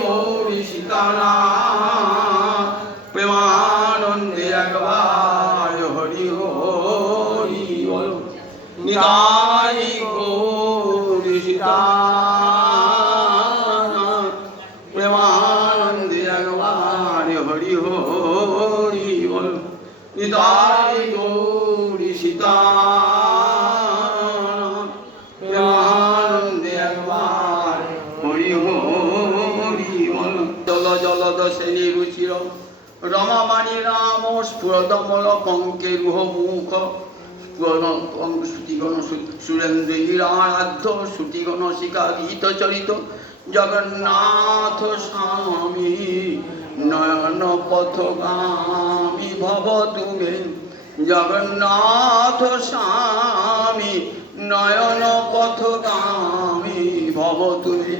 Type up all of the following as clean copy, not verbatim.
গৌরী সীতারাম প্রেমানন্দে একবার হরি হরি বল। নিতাই গৌরী সীতারাম প্রেমানন্দে একবার হরি হরি বল। নিতাই গৌরী সীতারাম প্রেমানন্দে একবার হরি হরি বল। জল জলদ শ্রেণী রুচির রমাবাণী রাম স্ফুরদমল পঙ্কে রুহ মুখ শ্রুতিগণ সুরেন্দ্রারাধ্য শ্রুতিগণ শিখা গীত চরিত জগন্নাথ স্বামী নয়ন পথগামী ভব তুমি। জগন্নাথ স্বামী নয়ন পথগামী ভব তুমি।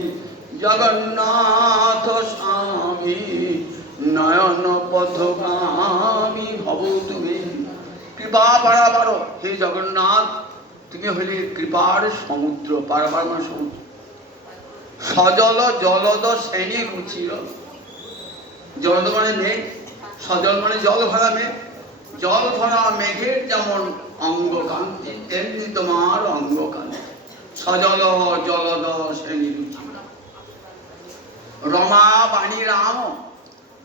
জগন্নাথ স্বামী নয়ন পথগামী ভব তুমি। কৃপা পারাবার হে জগন্নাথ, তুমি হলে কৃপার সমুদ্র। পারাবার মানে সমুদ্র। সজল জলদ শ্রেণী রুচির, জলদ মানে মেঘ, সজল মানে জল ভরা মেঘ। জল ভরা মেঘের যেমন অঙ্গকান্তি তেমনি তোমার অঙ্গকান্তি। সজল জলদ শ্রেণী রুচি। রমা বাণী রাম,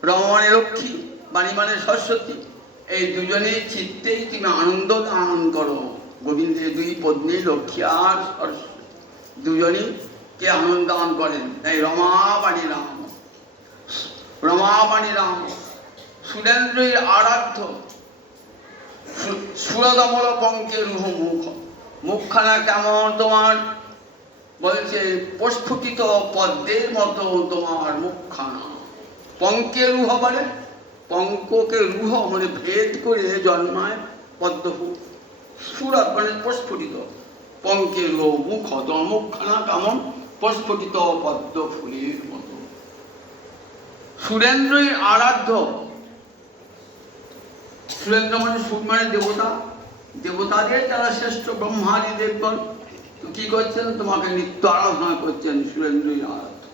রমা মানে লক্ষ্মী, বাণী মানে সরস্বতী। এই দুজনের চিত্তেই তুমি আনন্দ দান করো। গোবিন্দের দুই পত্নী লক্ষ্মী আর সরস্বতী দুজনই কে আনন্দ দান করেন। তাই রমা বাণী রাম, রমা বাণী রাম সুরেন্দ্রের আরাধ্য সুরদমল পঙ্কে রুহ মুখ। মুখখানা কেমন তোমার বলছে প্রস্ফুটিত পদ্মের মতো তোমার মুখখানা। পঙ্কে রুহ বলে, পঙ্ককে রুহ মানে ভেদ করে জন্মায় পদ্মফুল। সুরত মানে প্রস্ফুটিত, পঙ্কে রুহ মুখ, তোমার মুখখানা কেমন প্রস্ফুটিত পদ্ম ফুলের মতো। সুরেন্দ্রের আরাধ্য, সুরেন্দ্র মানে সুর মানে দেবতা, দেবতাদের যারা শ্রেষ্ঠ ব্রহ্মাদি দেবগণ কি করছেন? তোমাকে নিত্য আরাধনা করছেন। সুরেন্দ্রের আরাধ্য।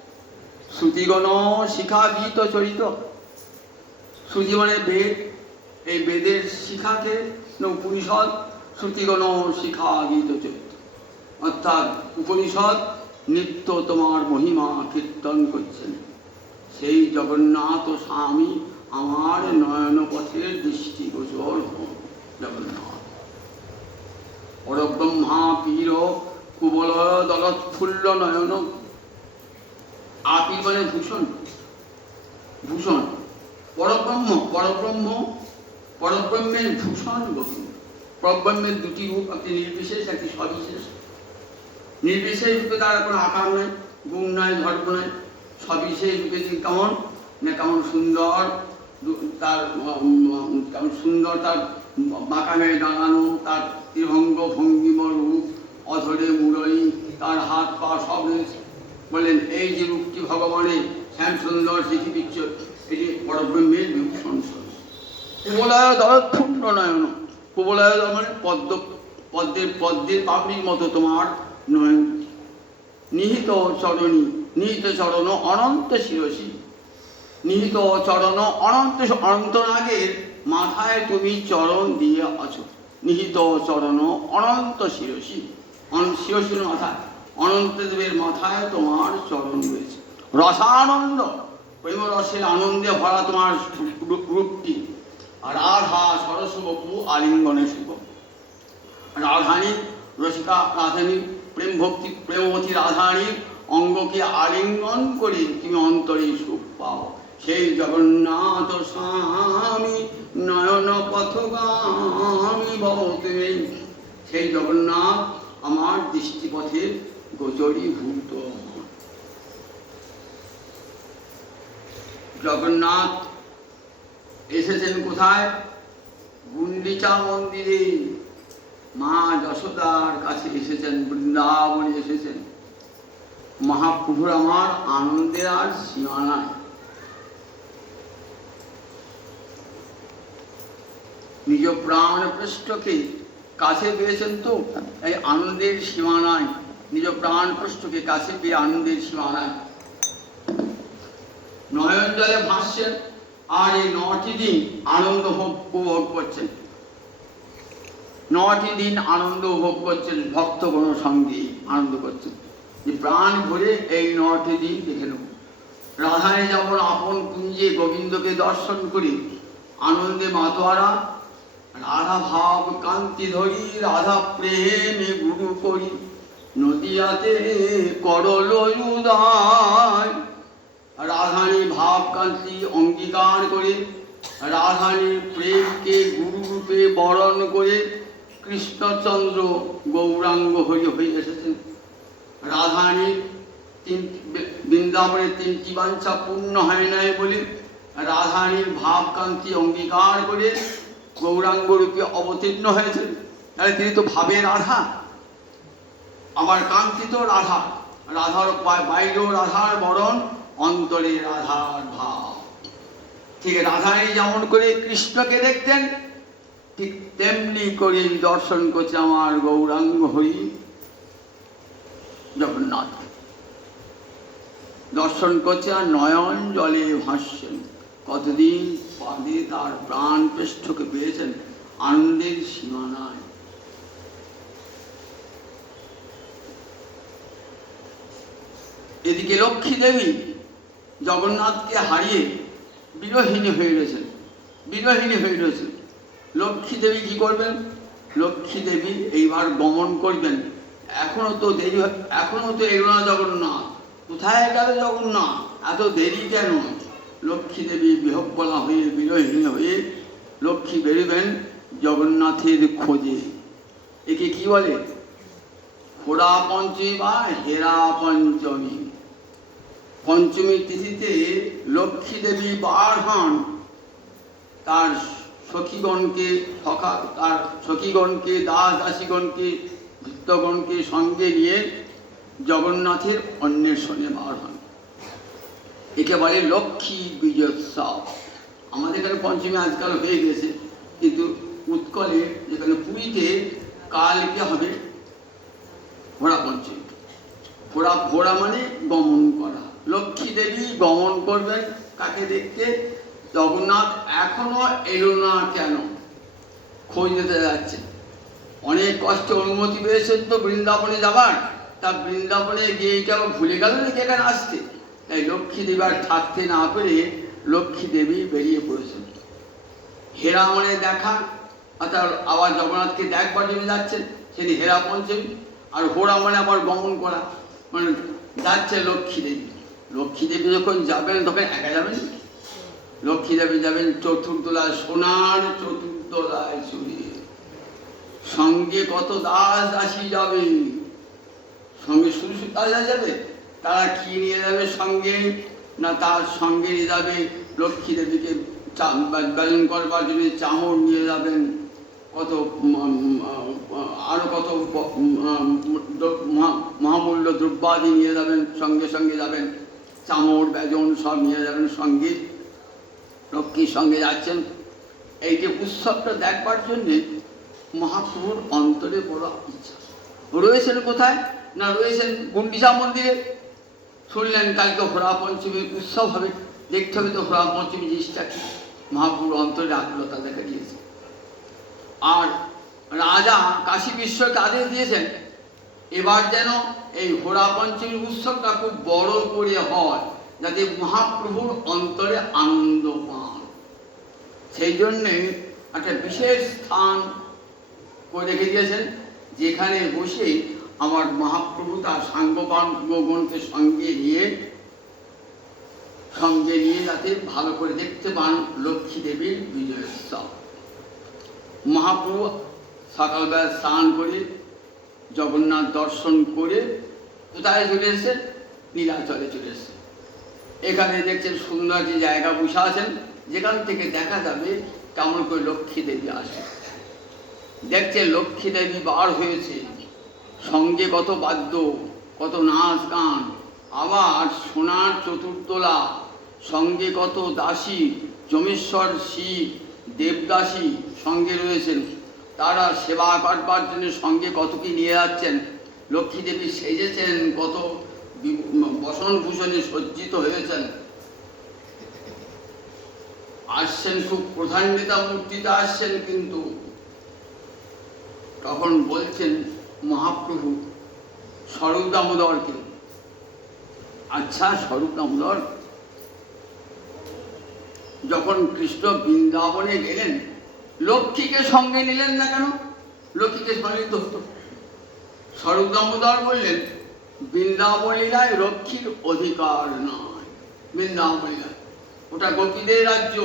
শ্রুতিগণ শিখা গীত চরিত। শ্রুতি মানে বেদ, এই বেদের শিখাকে উপনিষদ। শ্রুতিগণ শিখা গীত চরিত অর্থাৎ উপনিষদ নিত্য তোমার মহিমা কীর্তন করছেন। সেই জগন্নাথ স্বামী আমার নয়ন পথের দৃষ্টি গোচর হন। জগন্নাথ পরব্রহ্মা পীর কুবলয় দলৎফুল্ল নয়ন। আপীর মানে ভূষণ, ভূষণ। পরব্রহ্ম, পরব্রহ্ম, পরব্রহ্মের ভূষণ গোবিন্দ। পরব্রহ্মের দুটি রূপ, একটি নির্বিশেষ একটি সবিশেষ। নির্বিশেষ রূপে তার কোনো আকার নাই, গুণ নাই, ধর্ম নাই। সবিশেষ রূপে তিনি কেমন না কেমন সুন্দর, তার কেমন সুন্দর তার বাঁকামে দাঁড়ানো, তার ত্রিভঙ্গ ভঙ্গিম রূপ, অধরে মুরলী, তার হাত পা সব রয়েছে। বলেন এই যে রূপটি ভগবানের শ্যাম সুন্দর শিখি দিচ্ছ, এটি পরব্রহ্মের বিভূষণ। কুবলয় দলৎফুল্ল নয়ন, কুবলয় মানে পদ্ম, পদ্মের পদ্মের পাপড়ির মতো তোমার নয়ন। নিহিত চরণী, নিহিত চরণ অনন্ত শিরসী। নিহিত চরণ অনন্ত, অন্তরাগের মাথায় তুমি চরণ দিয়ে আছো। নিহিত চরণ অনন্ত শিরসী, শিরসীর মাথায়, অনন্তদেবের মাথায় তোমার চরণ রয়েছে। রসানন্দ, প্রেম রসের আনন্দে ভরা তোমার রূপটি। আর রাধা সরস্বতী আলিঙ্গনে শুভ। রাধানী রসিকা, রাধানী প্রেম ভক্তি, প্রেমবতী রাধানীর অঙ্গকে আলিঙ্গন করে তুমি অন্তরে সুখ পাও। সেই জগন্নাথ স্বামী নয়ন পথগামী ভব তুমি। সেই জগন্নাথ আমার দৃষ্টিপথে গোচরীভূত। জগন্নাথ এসেছেন কোথায়? গুন্ডিচা মন্দিরে। মা যশোদার কাছে এসেছেন, বৃন্দাবনে এসেছেন। মহাপ্রভুর আমার আনন্দের আর সীমা নাই। নিজ প্রাণ পৃষ্ঠকে কাছে পেয়েছেন তো, এই আনন্দের সীমা নাই। নিজ প্রাণ পৃষ্ঠকে কাছে পেয়ে আনন্দের সীমা নাই। নয়ন জলে ভাসছেন, আর এই 9টি দিন আনন্দ উপভোগ করছেন। 9টি দিন আনন্দ উপভোগ করছেন, ভক্তগণ সঙ্গে আনন্দ করছেন যে প্রাণ ভরে এই 9টি দিন দেখে নেব। রাধায় যেমন আপন কুঞ্জে গোবিন্দকে দর্শন করি আনন্দে মাতোয়ারা, রাধা ভাব কান্তি ধরি রাধা প্রেমে গুরু করি, নদিয়াতে করল উদয়। রাধানী ভাব কান্তি অঙ্গীকার করে রাধানীর প্রেমকে গুরুরূপে বরণ করে কৃষ্ণচন্দ্র গৌরাঙ্গ হয়ে এসেছেন। রাধানীর বৃন্দাবনের 3টি বাঞ্ছা পূর্ণ হয় নাই বলে রাধানীর ভাবকান্তি অঙ্গীকার করে গৌরাঙ্গ রূপে অবতীর্ণ হয়েছেন। তাহলে তিনি তো ভাবে রাধা, আমার কাঙ্ক্ষিত রাধা, রাধার বাইরেও রাধার বরণ, অন্তরে রাধার ভাব। ঠিক রাধানী যেমন করে কৃষ্ণকে দেখতেন, ঠিক তেমনি করে দর্শন করছে আমার গৌরাঙ্গ হই জগন্নাথ। দর্শন করছে আর নয়ন জলে ভাসছেন। কতদিন বাদে তার প্রাণ পৃষ্ঠকে পেয়েছেন, আনন্দের সীমানায়। এদিকে লক্ষ্মী দেবী জগন্নাথকে হারিয়ে বিরোহিনী হয়ে রয়েছেন, বিরোহিনী হয়ে রয়েছেন। লক্ষ্মী দেবী কি করবেন? লক্ষ্মী দেবী এইবার গমন করবেন। এখনো তো দেরি, এখনো তো এলো না জগন্নাথ। কোথায় গেল জগন্নাথ? এত দেরি কেন? লক্ষ্মী দেবী বিহ্বলা হয়ে বিরোহিনী হয়ে লক্ষ্মী বেরোবেন জগন্নাথের খোঁজে। একে কি বলে? ঘোড়া পঞ্চমী বা হেরা পঞ্চমী। পঞ্চমী তিথিতে লক্ষ্মী দেবী বার হন তার সখীগণকে, তার সখীগণকে, দাস দাসীগণকে, ভৃত্যগণকে সঙ্গে নিয়ে জগন্নাথের অন্বেষণে বার হন। একে বলে লক্ষ্মী বিজয়োৎসব। আমাদের এখানে পঞ্চমী আজকাল হয়ে গেছে, কিন্তু উৎকলে যেখানে পুরীতে কালকে হবে ঘোড়া পঞ্চমী। ঘোড়া মানে গমন করা। লক্ষ্মী দেবী গমন করবেন কাকে দেখতে? জগন্নাথ এখনো এলো না কেন? খোঁজ নিতে যাচ্ছে। অনেক কষ্টে অনুমতি পেয়েছেন তো বৃন্দাবনে যাবার, তা বৃন্দাবনে গিয়ে কেউ ভুলে গেল নাকি এখানে আসতে? তাই লক্ষ্মী দেবী আর থাকতে না পেরে লক্ষ্মী দেবী বেরিয়ে পড়েছেন। হেরা মানে দেখা, অর্থাৎ আবার জগন্নাথকে দেখবার জন্য যাচ্ছেন, সেটি হেরা পঞ্চমী। আর ঘোড়া মানে আবার গমন করা, মানে যাচ্ছে লক্ষ্মী দেবী। লক্ষ্মী দেবী যখন যাবেন তখন একা যাবেন। লক্ষ্মী দেবী যাবেন চতুর্দোলায়, সোনার চতুর্দোলায় চড়ে। সঙ্গে কত দাস দাসী যাবে, সঙ্গে শুধু দাস দাস যাবে। তারা কি নিয়ে যাবে সঙ্গে? না তার সঙ্গে নিয়ে যাবে লক্ষ্মী দেবীকে বেলন করবার জন্য চামড় নিয়ে যাবেন, কত আরো কত মহামূল্য দ্রব্যাদি নিয়ে যাবেন, সঙ্গে সঙ্গে যাবেন। চামড় বেজন সব নিয়ে যাবেন সঙ্গে, লক্ষ্মীর সঙ্গে যাচ্ছেন। এই যে উৎসবটা দেখবার জন্যে মহাপ্রভুর অন্তরে বড় ইচ্ছা। রয়েছেন কোথায়? না রয়েছেন গুন্ডিচা মন্দিরে। শুনলেন কালকে ঘোড়া পঞ্চমীর উৎসব হবে, দেখতে হবে তো ঘোড়া পঞ্চমী জিনিসটা কি। মহাপ্রভুর অন্তরে আকুলতা দেখা দিয়েছে। আর রাজা কাশী বিশ্বকে আদেশ দিয়েছেন এবার যেন এই ঘোড়া পঞ্চমীর উৎসবটা খুব বড় করে হয়, যাতে মহাপ্রভুর অন্তরে আনন্দ পান। সেই জন্যে একটা বিশেষ স্থান করে রেখে দিয়েছেন, যেখানে বসে আমার মহাপ্রভু তার সাঙ্গপাঙ্গগণকে সঙ্গে নিয়ে যাতে ভালো করে দেখতে পান লক্ষ্মী দেবীর বিজয়োৎসব। মহাপ্রভু সকালবেলা স্নান করে জগন্নাথ দর্শন করে কোথায় চলে এসেছেন? নীলাচলে চলে এসেছেন। এখানে দেখছেন সুন্দর যে জায়গা বসে আছেন, যেখান থেকে দেখা যাবে কেমন করে লক্ষ্মী দেবী আসে। দেখছে লক্ষ্মী দেবী বার হয়েছে, সঙ্গে কত বাদ্য, কত নাচ গান, আবার সোনার চতুর্দোলা, সঙ্গে কত দাসী, যমেশ্বর শিব দেবদাসী সঙ্গে রয়েছেন। তারা সেবা করবার জন্য সঙ্গে কত কি নিয়ে যাচ্ছেন। লক্ষ্মী দেবী সেজেছেন, কত বসনভূষণে সজ্জিত হয়েছেন। আসছেন খুব প্রধান নেতা মূর্তিতে আসছেন, কিন্তু তখন বলছেন মহাপ্রভু স্বরূপ দামোদরকে, আচ্ছা স্বরূপ দামোদর, যখন কৃষ্ণ বৃন্দাবনে গেলেন লক্ষ্মীকে সঙ্গে নিলেন না কেন? লক্ষ্মীকে সঙ্গে নিতে হতো। স্বরূপ দামোদর বললেন বৃন্দাবন লীলায় লক্ষ্মীর অধিকার নয়, বৃন্দাবন লীলায় ওটা গোপীদের রাজ্য,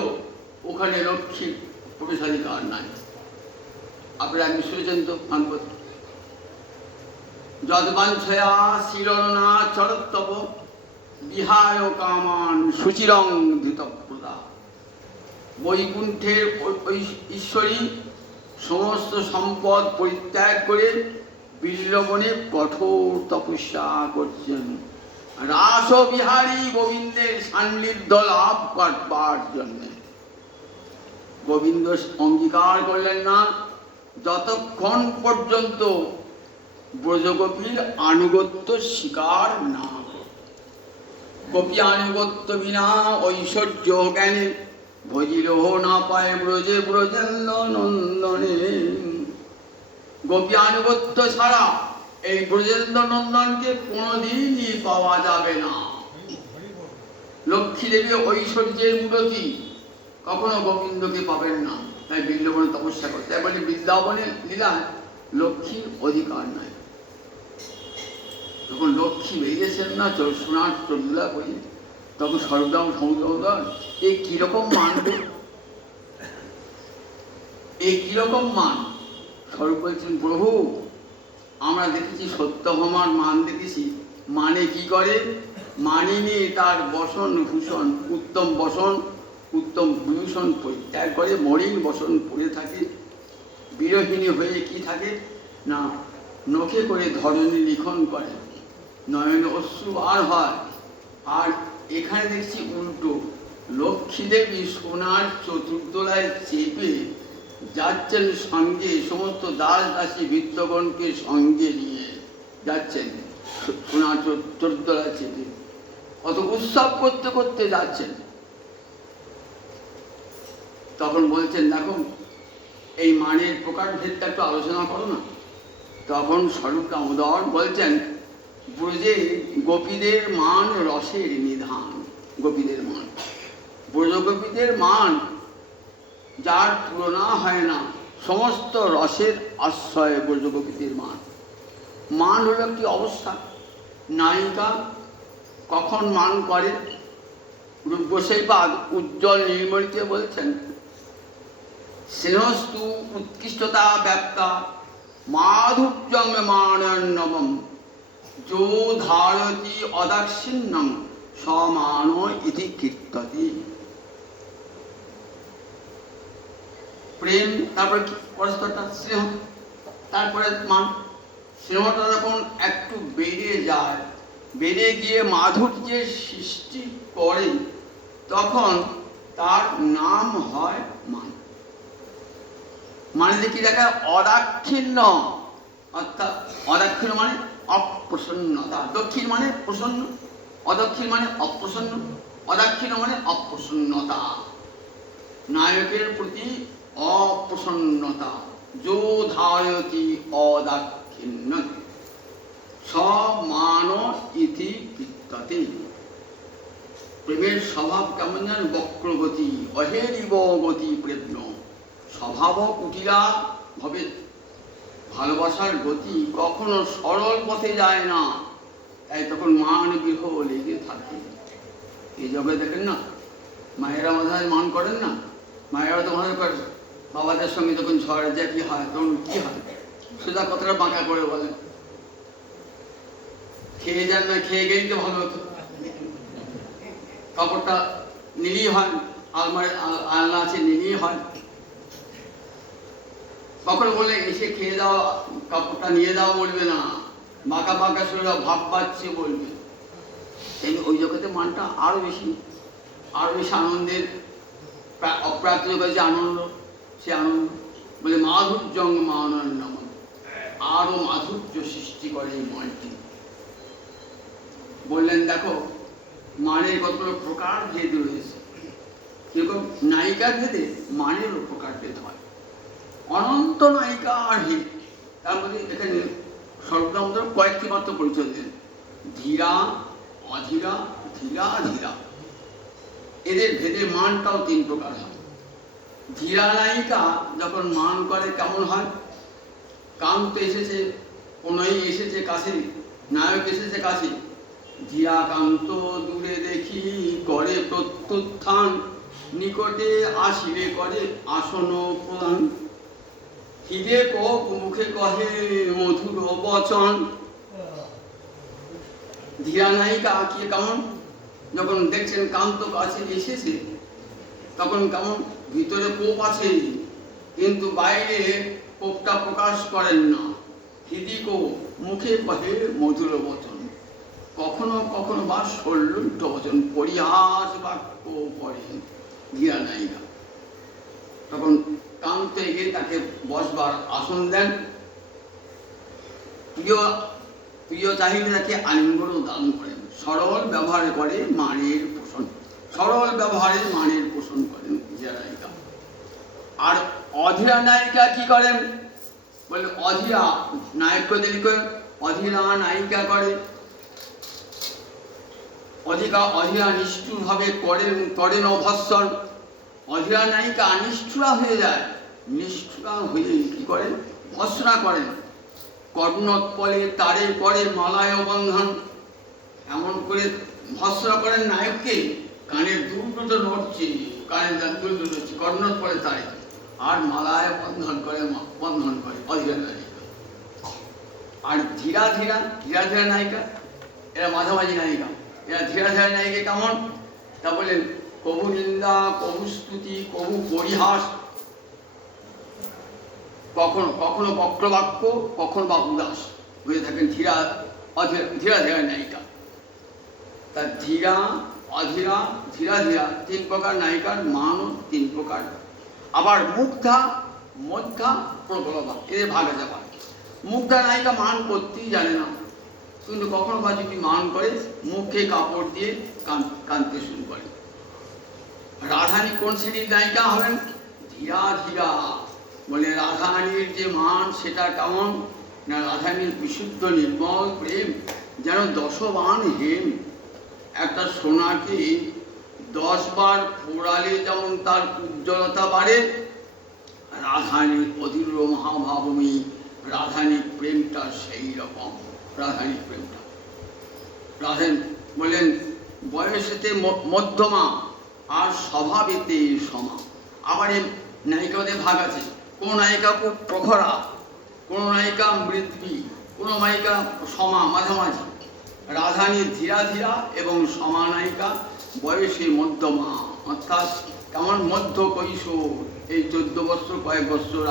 ওখানে লক্ষ্মীর প্রবেশাধিকার নাই। আপনারা আমি শুনেছেন তো ভাগবত, যদ্বাঞ্ছয়া শিরনা চরত্তব বিহায় কামান সুচিরং ধৃতপ্রদা। বৈকুণ্ঠের ঈশ্বরী সমস্ত সম্পদ পরিত্যাগ করে বিল্লবনে কঠোর তপস্যা করছেন রাস বিহারী গোবিন্দের সান্নিধ্য লাভ করবার জন্য। গোবিন্দ অঙ্গীকার করলেন না যতক্ষণ পর্যন্ত ব্রজগোপীর আনুগত্য স্বীকার না। গোপী আনুগত্য বিনা ঐশ্বর্য জ্ঞানে ভজিল না পায় ব্রজে ব্রজেন্দ্র নন্দনে। গোপী আনুগত্য ছাড়া এই ব্রজেন্দ্র নন্দনকে কোনোদিনই পাওয়া যাবে না। লক্ষ্মী দেবী ঐশ্বর্যের মূরতি, কখনো গোবিন্দকে পাবেন না। তাই বৃন্দাবনে তপস্যা করতে, তাই বলে বৃন্দাবনের লীলায় লক্ষ্মীর অধিকার নাই। যখন লক্ষ্মী বেরিয়েছেন না সোনার চোখগুলা করি, তখন সর্বদাম সমুদ্র এই কিরকম মান, এই কিরকম মান। স্বরূপ বলছেন প্রভু আমরা দেখেছি সত্যভামার মান দেখেছি, মানে কি করে, মানিনি তার বসন ভূষণ, উত্তম বসন উত্তম বিভূষণ পরিত্যাগ করে মলিন বসন পরে থাকে, বিরোহিণী হয়ে কি থাকে না নখে করে ধরণী লিখন করে, নয়নে অশ্রু বার হয়। আর এখানে দেখছি উল্টো, লক্ষ্মী দেবী সোনার চতুর্দোলায় চেপে যাচ্ছেন, সঙ্গে সমস্ত দাস দাসী ভৃত্যগণকে সঙ্গে নিয়ে যাচ্ছেন সোনার চতুর্দোলায় চেপে, কত উৎসব করতে করতে যাচ্ছেন। তখন বলছেন দেখো এই মানের প্রকার ভেদটা একটু আলোচনা করো না। তখন স্বরূপ দামোদর বলছেন ব্রজে গোপীদের মান রসের নিধান। গোপীদের মান, ব্রজগোপীদের মান যার তুলনা হয় না, সমস্ত রসের আশ্রয় ব্রজগোপীদের মান। মান হল একটি অবস্থা। নায়িকা কখন মান করে? রূপগোসাইপাদ উজ্জ্বল নির্মলিতে বলছেন স্নেহস্তু উৎকৃষ্টতা ব্যাপ্তা মাধুর্যং মানন্নবম যো ধারতি অদাক্ষিণ্যং সমান ইতি কীর্ততি। প্রেম, তারপরে পরস্পরটা স্নেহ, তারপরে মান। স্নেহটা যখন একটু বেড়ে যায়, বেড়ে গিয়ে মাধুর্যের সৃষ্টি করে, তখন তার নাম হয় মান। মানে কি দেখা অদাক্ষিণ্য, অর্থাৎ অদাক্ষিণ্য মানে অপ্রসন্নতা। দক্ষিণ মানে প্রসন্ন, অদক্ষিণ মানে অপ্রসন্ন, অদাক্ষিণ্য মানে অপ্রসন্নতা। নায়কের প্রতি অপ্রসন্নতা, যো ধারতি অদাক্ষিণ্য সমান ইতি কীর্ততে। প্রেমের স্বভাব কেমন জানেন? বক্রগতি, অহেরিব গতি প্রেম। স্বভাব কুটিলা ভাবে, ভালোবাসার গতি কখনো সরল পথে যায় না। তাই তখন মান বিহ লেগে থাকে। এই জগতে দেখেন না মায়েরা মাথায় মান করেন না, মায়েরা তো মনে করেন বাবাদের সঙ্গে যখন ঝড় যায় কি হয়, তখন কি হয় সোজা কথাটা বাঁকা করে বলেন, খেয়ে যান না, খেয়ে গেলেই তো ভালো হতো, কাপড়টা নিলেই হয়, আলমারি আলনা আছে নিলেই হয়। কখন বলে এসে খেয়ে দাও, কাপড়টা নিয়ে দাও বলবে না, বাঁকা বাঁকা শুনে ভাব পাচ্ছে বলবে। এই ওই জগতে মানটা আরো বেশি আনন্দের, অপ্রাপ্ত যে আনন্দ, সে আনন্দ বলে মাধুর্যং মানন্নম, আরো মাধুর্য সৃষ্টি করে এই মানটি। বললেন দেখো মানের কতগুলো প্রকার ভেদ রয়েছে। যেরকম নায়িকা ভেদে মানেরও প্রকারভেদ হয়। অনন্ত নায়িকা আর হে, তার মধ্যে এখানে সর্বদামন্ত্র কয়েকটি মাত্র পরিচয় দিলেন, ধীরা, অধীরা, ধীরা ধীরা। এদের ভেদে মানটাও 3 প্রকার হয়। ধীরা নায়িকা যখন মান করে কেমন হয়? কান্ত এসেছে, কোনই এসেছে কাছে, নায়ক এসেছে কাছে, ধীরা কান্ত দূরে দেখি করে প্রত্যুত্থান, নিকটে আসিলে করে আসন প্রদান, হিরে কোপ মুখে কহে মধুর বচন। ধীরা নায়িকা কি কেমন? যখন দেখছেন কান্ত কাছে এসেছে তখন কেমন ভিতরে কোপ আছে, কিন্তু বাইরে কোপটা প্রকাশ করেন না। হৃদি কোপ মুখে কহে মধুর বচন, কখনো কখনো বা ষড়যন্ত্র বচন, পরিহাস বাক্য করেন ধীরা নায়িকা। তখন কান্ত এগিয়ে তাকে বসবার আসন দেন, প্রিয় চাহিদা তাকে আলিঙ্গনও দান করেন। সরল ব্যবহার করে মানের পোষণ, সরল ব্যবহারে মানের পোষণ করেন ধীরা নায়িকা। আর অধীরা নায়িকা কি করেন? বলে অধীরা নায়ককে দেরি করে অধীরা নায়িকা করে, অধীরা নিষ্ঠুরভাবে করেন অভৎসন। অধীরা নায়িকা নিষ্ঠুরা হয়ে যায়, নিষ্ঠুরা হয়ে কি করেন? ভৎসনা করেন। কর্ণোৎপলে তারে করে মালায় বন্ধন, এমন করে ভৎসনা করেন নায়ককে, কানের দুটো নড়ছে, কানের দুটো নড়ছে, কর্ণোৎপলে তারে, আর মালায় বন্ধন করে অধীরা নায়িকা। আর ধীরা ধীরা নায়িকা, এরা মাঝামাঝি নায়িকা। এরা ধীরা ধীরা নায়িকা কেমন? তা বলেন কবু নিন্দা, কবু স্তুতি, কবু পরিহাস, কখনো কখনো বক্রবাক্য, কখনো বা উদাস হয়ে থাকেন ধীরা ধীরা নায়িকা। তা ধীরা, অধীরা, ধীরা ধীরা 3 প্রকার নায়িকার মানও 3 প্রকার। আবার মুগ্ধা, মধ্যা, প্রবলভা, এদের ভাগ আছে আবার। মুগ্ধা নায়িকা মান করতেই জানে না, কিন্তু কখনো বা যদি মান করে মুখে কাপড় দিয়ে কাঁদতে শুরু করে। রাধারানী কোন শ্রেণীর নায়িকা হলেন? ধীরা ধীরা। বলে রাধারানীর যে মান সেটা কেমন না? রাধারানীর বিশুদ্ধ নির্মল প্রেম যেন 10 বাণ হেম। একটা সোনাকে 10 বার পোড়ালে যেমন তার উজ্জ্বলতা বাড়ে, রাধারানীর অধীর মহাভাবমী রাধারানীর প্রেমটা সেই রকম। রাধারানীর প্রেমটা, রাধারানী বললেন বয়সেতে মধ্যমা আর স্বভাবেতে সমা। আবার এই নায়িকাদের ভাগ আছে, কোন নায়িকা খুব প্রখরা, কোন নায়িকা মৃদ্বী, কোন নায়িকা সমা, মাঝামাঝি। রাধারানীর ধীরা ধীরা এবং সমা নায়িকা, বয়সে মধ্যমা, অর্থাৎ কেমন মধ্য কৈশোর, এই 14 বছর কয়েক বছর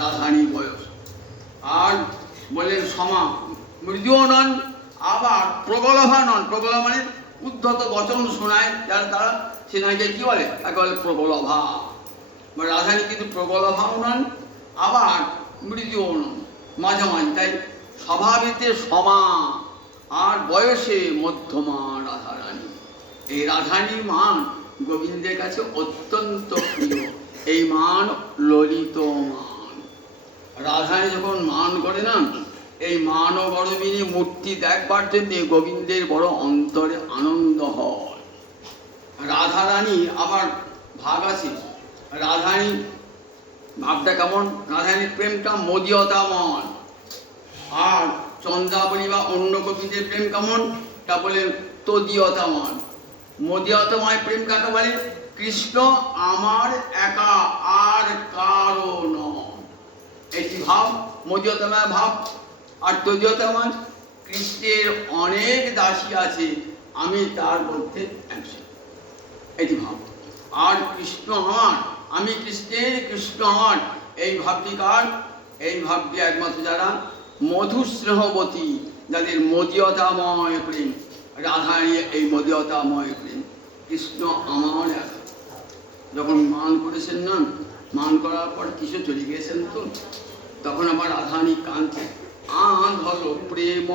রাধারানীর বয়স। আর বললেন সমা, মৃদুও নন, আবার প্রগলভা নন। প্রগলভা মানে উদ্ধত বচন শোনায় যার দ্বারা, সে নায়িকা কি বলে? তাকে বলে প্রগলভা। রাধারানী কিন্তু প্রগলভাও নন, আবার মৃদুও নন, মাঝামাঝি। তাই স্বভাবেতে সমা আর বয়সে মধ্যমা রাধারানী। এই রাধারানীর মান গোবিন্দের কাছে অত্যন্ত প্রিয়। এই মান ললিত মান। রাধারানী যখন মান করে না, এই মান ও গরবিনী মূর্তি দেখবার জন্য গোবিন্দের বড় অন্তরে আনন্দ হয়। রাধারানী আবার ভাগ আছে। রাধারানী ভাবটা কেমন? রাধারানীর প্রেমটা মদীয়তাময়। আর চন্দ্রাবলী বা অন্য গোপীদের প্রেম কেমন? তা বলে তদীয়তাময়। মদীয়তাময় প্রেম কাকে বলে? কৃষ্ণ আমার একা, আর কারো নয়, এটি ভাব, মদীয়তাময় ভাব। আর তদীয়তাময়, কৃষ্ণের অনেক দাসী আছে, আমি তার মধ্যে একজন, এটি ভাব। আর কৃষ্ণ আমার, আমি কৃষ্ণের, কৃষ্ণ আমার, এই ভাবটি কার? এই ভাবটি একমাত্র যারা মধুস্নেহবতী, যাদের মদীয়তাময় প্রেম। রাধারানী এই মদীয়তাময় প্রেম। কৃষ্ণ আমার একা। যখন মান করেছেন না, মান করার পর কিছু চলে গিয়েছেন তো, তখন আবার রাধারানী কাঁদছে, আঁধল প্রেম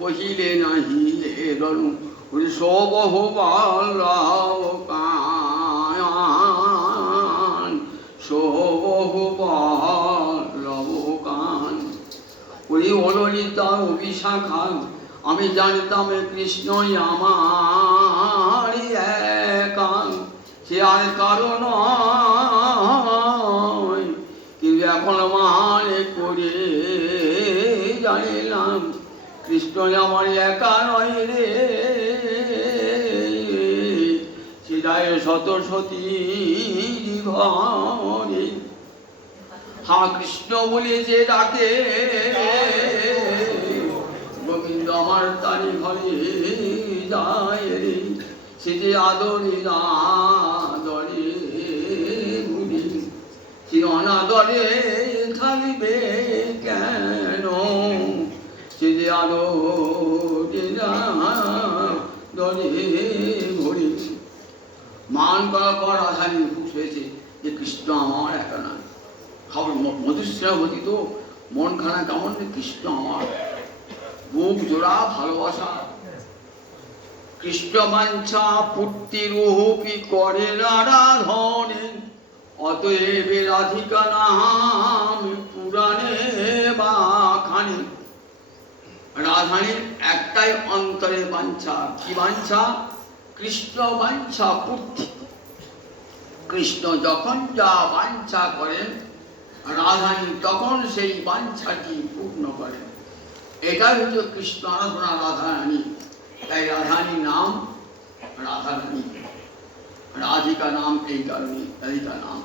পহিলে নাহি এরনু ঋষভ অভিশাখা, আমি জানতাম কৃষ্ণই আমার একা, সে আর কারণ কিন্তু এখন মানে করে জানিলাম কৃষ্ণ আমার একা নয় রে, চিরায় শত সতী ঘরে, হা কৃষ্ণ বলে যে ডাকে গোবিন্দ আমার তারি ঘরে যায় রে, সে যে আদরে আদরে মুনি, সে অনাদরে থাকবে কেন, সে যে আদরে আদরে ঘরে। মান করার পর রাধারানী খুশ হয়েছে যে কৃষ্ণ আমার একা নয়। খবর মধুশ্রাবতী তো মন খানা কেমন, কৃষ্ণ আমার বুক জোড়া ভালোবাসা। কৃষ্ণ বাঞ্ছা পূর্তি রূপী করে রাধাধনে, অতএব রাধিকা নাম পুরাণে বাখানে। রাধারানীর একটাই অন্তরের বাঞ্ছা, কি বাঞ্ছা? কৃষ্ণ বাঞ্ছা পূর্তি। কৃষ্ণ যখন যা বাঞ্ছা করেন রাধারানী তখন সেই বাঞ্ছাটি পূর্ণ করেন। এটাই হচ্ছে কৃষ্ণ আরাধনা রাধারানী। তাই রাধারানীর নাম রাধারানী, রাধিকা নাম এই কারণে রাধিকা নাম।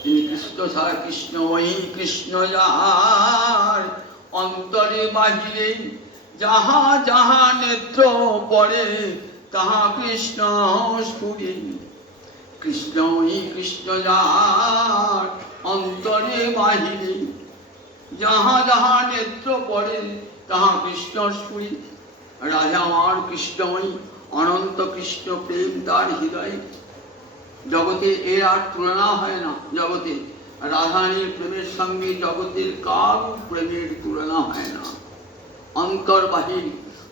তিনি কৃষ্ণ ছাড়া কৃষ্ণময়ী, কৃষ্ণ যার অন্তরে বাহিরে, যাহা যাহা নেত্র পড়ে তাহা কৃষ্ণ স্ফুরে। কৃষ্ণময়ী কৃষ্ণ যার অন্তরে বাহিরে, যাহা যাহা নেত্র পড়ে তাহা কৃষ্ণ স্ফুরে। রাধা আমার কৃষ্ণময়ী, অনন্ত কৃষ্ণ প্রেম তার হৃদয়। জগতে এর আর তুলনা হয় না। জগতে রাধারানীর প্রেমের সঙ্গে জগতের কারো প্রেমের তুলনা হয় না। অন্তর বাহির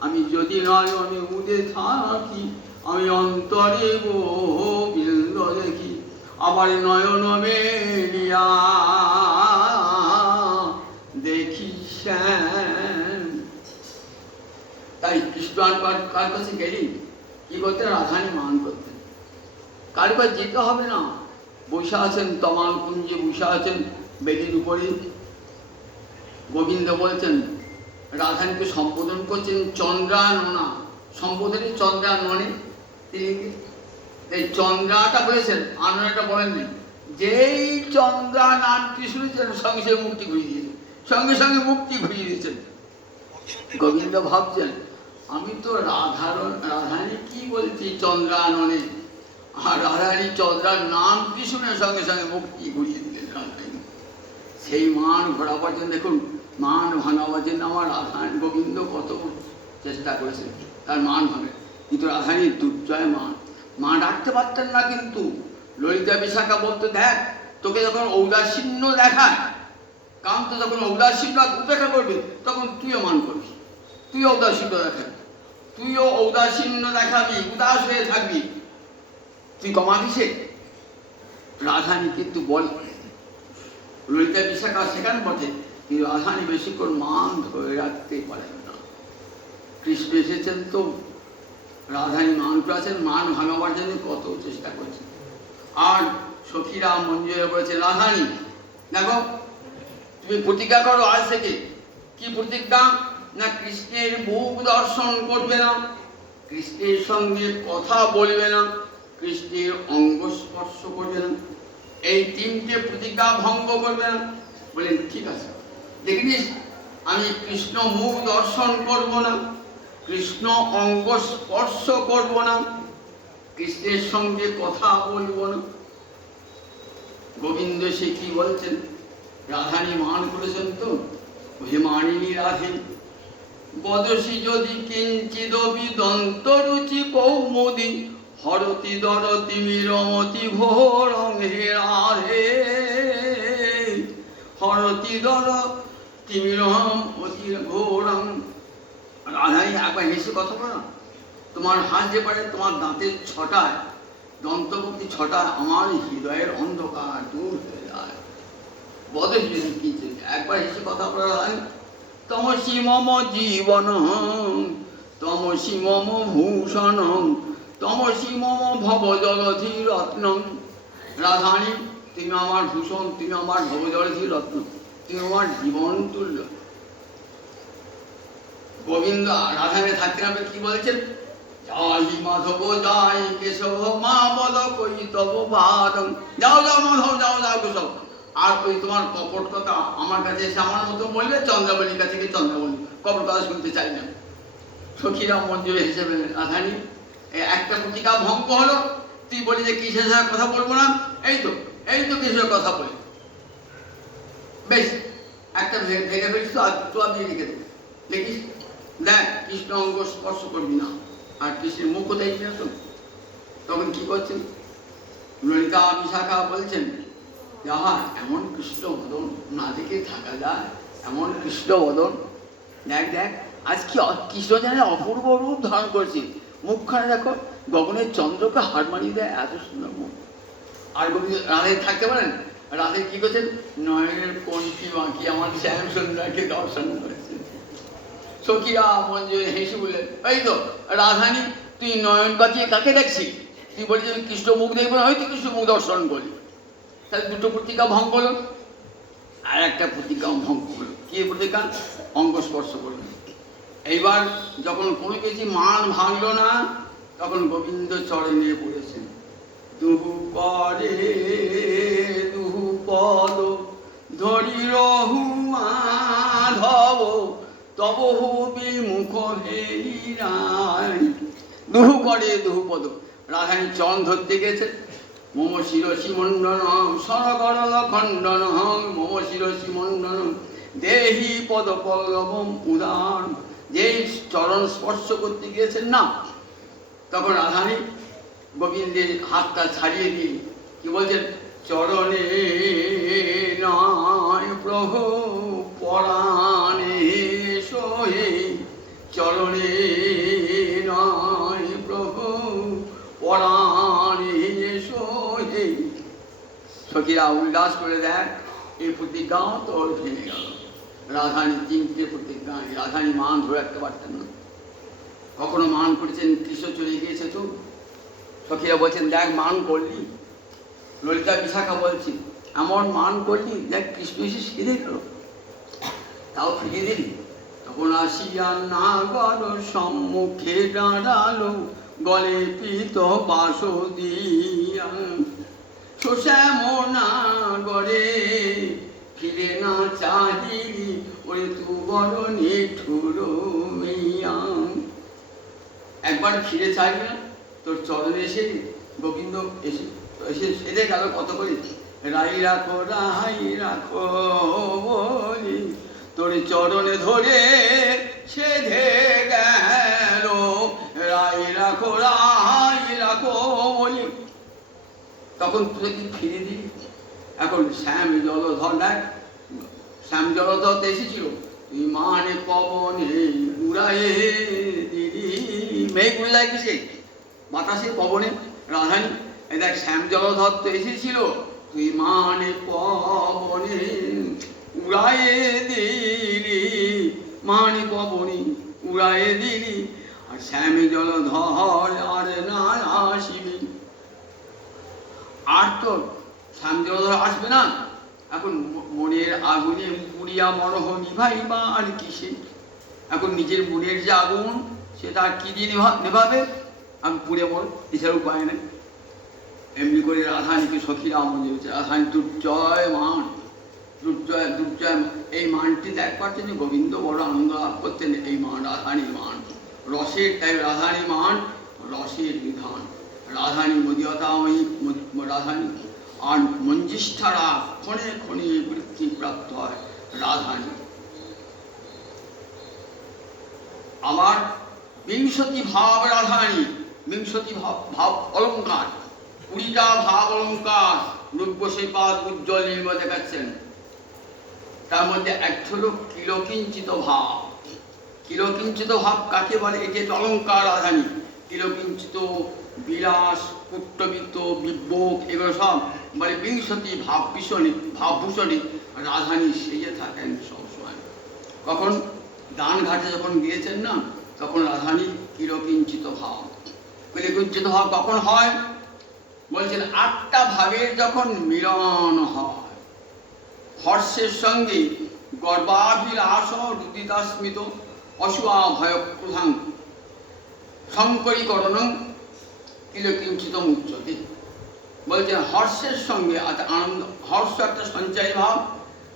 আমি যদি নয়নে উদে থাকি, আমি অন্তরে গোবিন্দ দেখি, আবার নয়ন মেলিয়া দেখি শ্যাম। তাই কৃষ্ণ কার কাছে গেলি কি করতেন? রাধারানী মান করতেন। কার কাছে যেতে হবে না, বসে আছেন তমাল কুঞ্জে, বসে আছেন বেদির উপরে। গোবিন্দ বলছেন, রাধারানীকে সম্বোধন করছেন চন্দ্রাননা, সম্বোধনে চন্দ্রাননে। তিনি এই চন্দ্রাটা বলেছেন, আননাটা বলেননি। যেই চন্দ্রা নামটি শুনেছেন সঙ্গে সঙ্গে মুক্তি ঘুরিয়ে দিয়েছেন, সঙ্গে সঙ্গে মুক্তি ঘুরিয়ে দিয়েছেন। গোবিন্দ ভাবছেন আমি তো রাধারানী কি বলছি চন্দ্রাননে, আর রাধারানী চন্দ্রার নামটি শুনে সঙ্গে সঙ্গে মুক্তি ঘুরিয়ে দিলেন রাধারানী। সেই মান ঘোরাবার জন্য দেখুন, মান ভাঙাবার জন্য আমার রাধারানী গোবিন্দ কত চেষ্টা করেছেন তার মান ভাঙে, কিন্তু রাধারানীর দুর্জয় মান। মা ডাকতে পারতেন না, কিন্তু ললিতা বিশাখা বলতো দেখ তোকে যখন ঔদাসীন্য দেখায়, কান্ত যখন ঔদাসীন্য উপেক্ষা করবি তখন তুইও মান করবি, তুইও ঔদাসীন্য দেখাবি, তুইও ঔদাসীন্য দেখাবি, উদাস হয়ে থাকবি, তুই কমাবি সে। রাধারানী কিন্তু বল, ললিতা বিশাখা সেখানে বটে, কিন্তু রাধারানী বেশিক্ষণ মান ধরে রাখতে পারেন না। কৃষ্ণ এসেছেন তো রাধারানী মান করেছেন, মান ভাঙাবার জন্য কত চেষ্টা করছেন। আর সখীরা মঞ্জুরে বলেছে রাধারানী দেখো তুমি প্রতিজ্ঞা করো আজ থেকে। কি প্রতিজ্ঞা? না কৃষ্ণের মুখ দর্শন করবে না, কৃষ্ণের সঙ্গে কথা বলবে না, কৃষ্ণের অঙ্গ স্পর্শ করবে না, এই তিনটে প্রতিজ্ঞা ভঙ্গ করবে না। বলেন ঠিক আছে, দেখিস আমি কৃষ্ণ মুখ দর্শন করব না, কৃষ্ণ অঙ্গ স্পর্শ করব না, কৃষ্ণের সঙ্গে কথা বলবো না। গোবিন্দ সে কি বলছেন? রাধারানী মান করেছেন তো, হে মানিনী রাধে বদসি যদি কিঞ্চিদপি দন্তরুচি কৌমুদী হরতি দরতি মিরমতি ঘোরং হে রাধে, হরতি দরতি মিরমতি ঘোরং। রাধারানী একবার হেসে কথা বলো না, তোমার হাত যে পারে তোমার দাঁতের ছটায়, দন্তভক্তি ছটায় আমার হৃদয়ের অন্ধকার দূর হয়ে যায়। বদসি যদি কিঞ্চিত, একবার হেসে কথা বলা হয়। তমসি মম জীবন, তমসি মম ভূষণ, তমসি মম ভব জলধি রত্ন। রাধারানী, তুমি আমার ভূষণ, তুমি আমার ভব জলধি রত্ন, তুমি আমার জীবন তুল্য। গোবিন্দ রাধারানী থাকতে হবে কি বলেছেন? যাই মাধব যাই কেশব, মা বল কই তব বাদম। যাও যাও মাধব, যাও যাও কেশব। আর ওই তোমার কপট কথা আমার কাছে এসে আমার মতো বললে, চন্দ্রাবলীর কাছে গিয়ে চন্দ্রাবলী, কপট কথা শুনতে চাই না। সখীরা মঞ্জুরি হিসেবে রাধারানী একটা প্রতিজ্ঞা ভঙ্গ হলো। তুই বলি যে কিসের সাথে কথা বলবো না, এই তো কিসের কথা বলি, বেশ একটা ভেঙে ফেলিস তো, আর তো আমি রেখে দেবো, দেখিস দেখ কৃষ্ণ অঙ্গ স্পর্শ করবি না। আর কৃষ্ণের মুখ কোথায় না তো। তখন কি করছেন ললিতা বিশাখা বলছেন, যাহা এমন কৃষ্ণ বদন না দেখে থাকা যায়, এমন কৃষ্ণ বদন, দেখ দেখ আজ কি কৃষ্ণ যেন অপূর্ব রূপ ধারণ করছে। মুখখানে দেখো গগনের চন্দ্রকে হার মানিয়ে দেয়, এত সুন্দর মুখ। আর গোবিন্দ রাধে থাকতে পারেন? রাধে কি করছেন? নয়নের কণ্ঠি বাঁকি আমার শ্যাম সুন্দরকে দর্শন করেছে। সখীরা মঞ্জুরি হেসে বললেন, এই তো রাধারানী, তুই নয়ন বাঁকিয়ে কাকে দেখছি? তুই বলি যে কৃষ্ণ মুখ দেখবো না, হয়তো কৃষ্ণ মুখ দর্শন করি। তাহলে দুটো প্রতিজ্ঞা ভঙ্গ হলো। আর একটা প্রতিজ্ঞা ভঙ্গ হলো, কি প্রতিজ্ঞা? অঙ্গ স্পর্শ করলো। এইবার যখন কোনো কিছু মান ভাঙল না, তখন গোবিন্দ চরণে পড়েছেন। দুহু করে দুহু পদ ধরি রহু মাধব, তব বিমুখ ভেরিরায়। দুহু করে দুহু পদ, রাধারানী চরণ ধরতে গেছে। মম শিরসি মণ্ডনম সরগরল খণ্ডনম, মম শিরসি মণ্ডনম দেহি পদ পল্লবম উদার। যেই চরণ স্পর্শ করতে গিয়েছেন না, তখন রাধারানী গোবিন্দের হাতটা ছাড়িয়ে দিয়ে কি বলছেন? চরণে নয় প্রভু পরাণে সোহে, চরণে নয় প্রভু পরাণে সোহে। সখীরা উল্লাস করে দেখ, এই প্রতিজ্ঞাও তোর ভেঙে গেল। রাধারানী তিনটে প্রতিজ্ঞায় রাধারানী মান ধরে রাখতে পারতেন না। কখনো মান করেছেন কৃষ্ণ চলে গিয়েছে তো, সখীরা বলছেন দেখ মান করলি। ললিতা বিশাখা বলছি এমন মান করলি, দেখ কৃষ্ণ এসে শিখে গেল, তাও ফিরিয়ে দিলি। তখন আসিয়া নাগর সম্মুখে দাঁড়ালো, গলে পিত বাস দিয়া। শ্যাম নাগরে ফিরে না চাহিলি, ওরে তু বড় নিঠুর মিয়া। একবার ফিরে চাইলি না, তোর চরণে এসে গোবিন্দ এসে এসে সেদে গেল কত করে, রাই রাখো বলি, তোর চরণে ধরে সেধে গেল, রাই রাখো বলি। তখন তুই কি ফিরে দিলি? এখন শ্যাম জলধর দেখ, শ্যাম জলধর এসেছিল, তুই মানে পবনে উড়ায়ে দিদি। মেঘ উড়ে যায় কিসে? বাতাসে, পবনে। রাধারানী এই দেখ শ্যাম জলধর তো এসেছিল, তুই মানে পবনে উড়ায়ে দিলি, মানে পবনে উড়ায়ে দিলি। আর শ্যাম জলধর আর না আসিবি। আর তো শ্যাম জলধর আসবে না। এখন মনের আগুনে পুড়িয়া মনহ নিভাইবা আর কিসে? এখন নিজের মনের যে আগুন, সেটা কি দিয়ে নেভাবে? আমি পুড়ে মন, এছাড়া উপায় নেই। এমনি করে রাধারানীকে সখীরা মঞ্জুরি, রাধারানী দুর্জয় মান, দুর্জয় এই মানটি দেখ পাচ্ছেন যে গোবিন্দ বড় আনন্দ লাভ করতেন। এই মান রাধারানীর মান, রসের, তাই রাধারানী মান রসের বিধান। রাধারানী মদীয়তাময়ী রাধারানী। আর মঞ্জিষ্ঠারা ক্ষণে ক্ষণে বৃত্তি প্রাপ্ত হয় রাধারানী। আবার বিংশতি ভাব রাধারানী, বিংশতি ভাব অলঙ্কার, 20টা ভাব অলঙ্কার রূপসেপাদ উজ্জ্বল নীলময় দেখাচ্ছেন। তার মধ্যে একটা হলো কিলকিঞ্চিত ভাব। কিলকিঞ্চিত ভাব কাকে বলে? এটি একটা অলঙ্কার রাধারানী। কিলকিঞ্চিত, বিলাস, কুট্টবিত্ত, বিব্বক, এগুলো সব বলে বিংশতি ভাবভূষণী রাধারানী সেজে থাকেন সবসময়। কখন দান ঘাটে যখন গিয়েছেন না, তখন রাধানী কিরকিঞ্চিত ভাব, কিরকিঞ্চিত ভাব কখন হয় বলছেন, 8টা ভাবের যখন মিলন হয়, হর্ষের সঙ্গে গর্বাভিলাষ রুদিতাস্মিত অসুয়া ভয় প্রধান শঙ্করীকরণ কিলকিঞ্চিত মুচ্যতে। বলছেন হর্ষের সঙ্গে আনন্দ, হর্ষ একটা সঞ্চয় ভাব,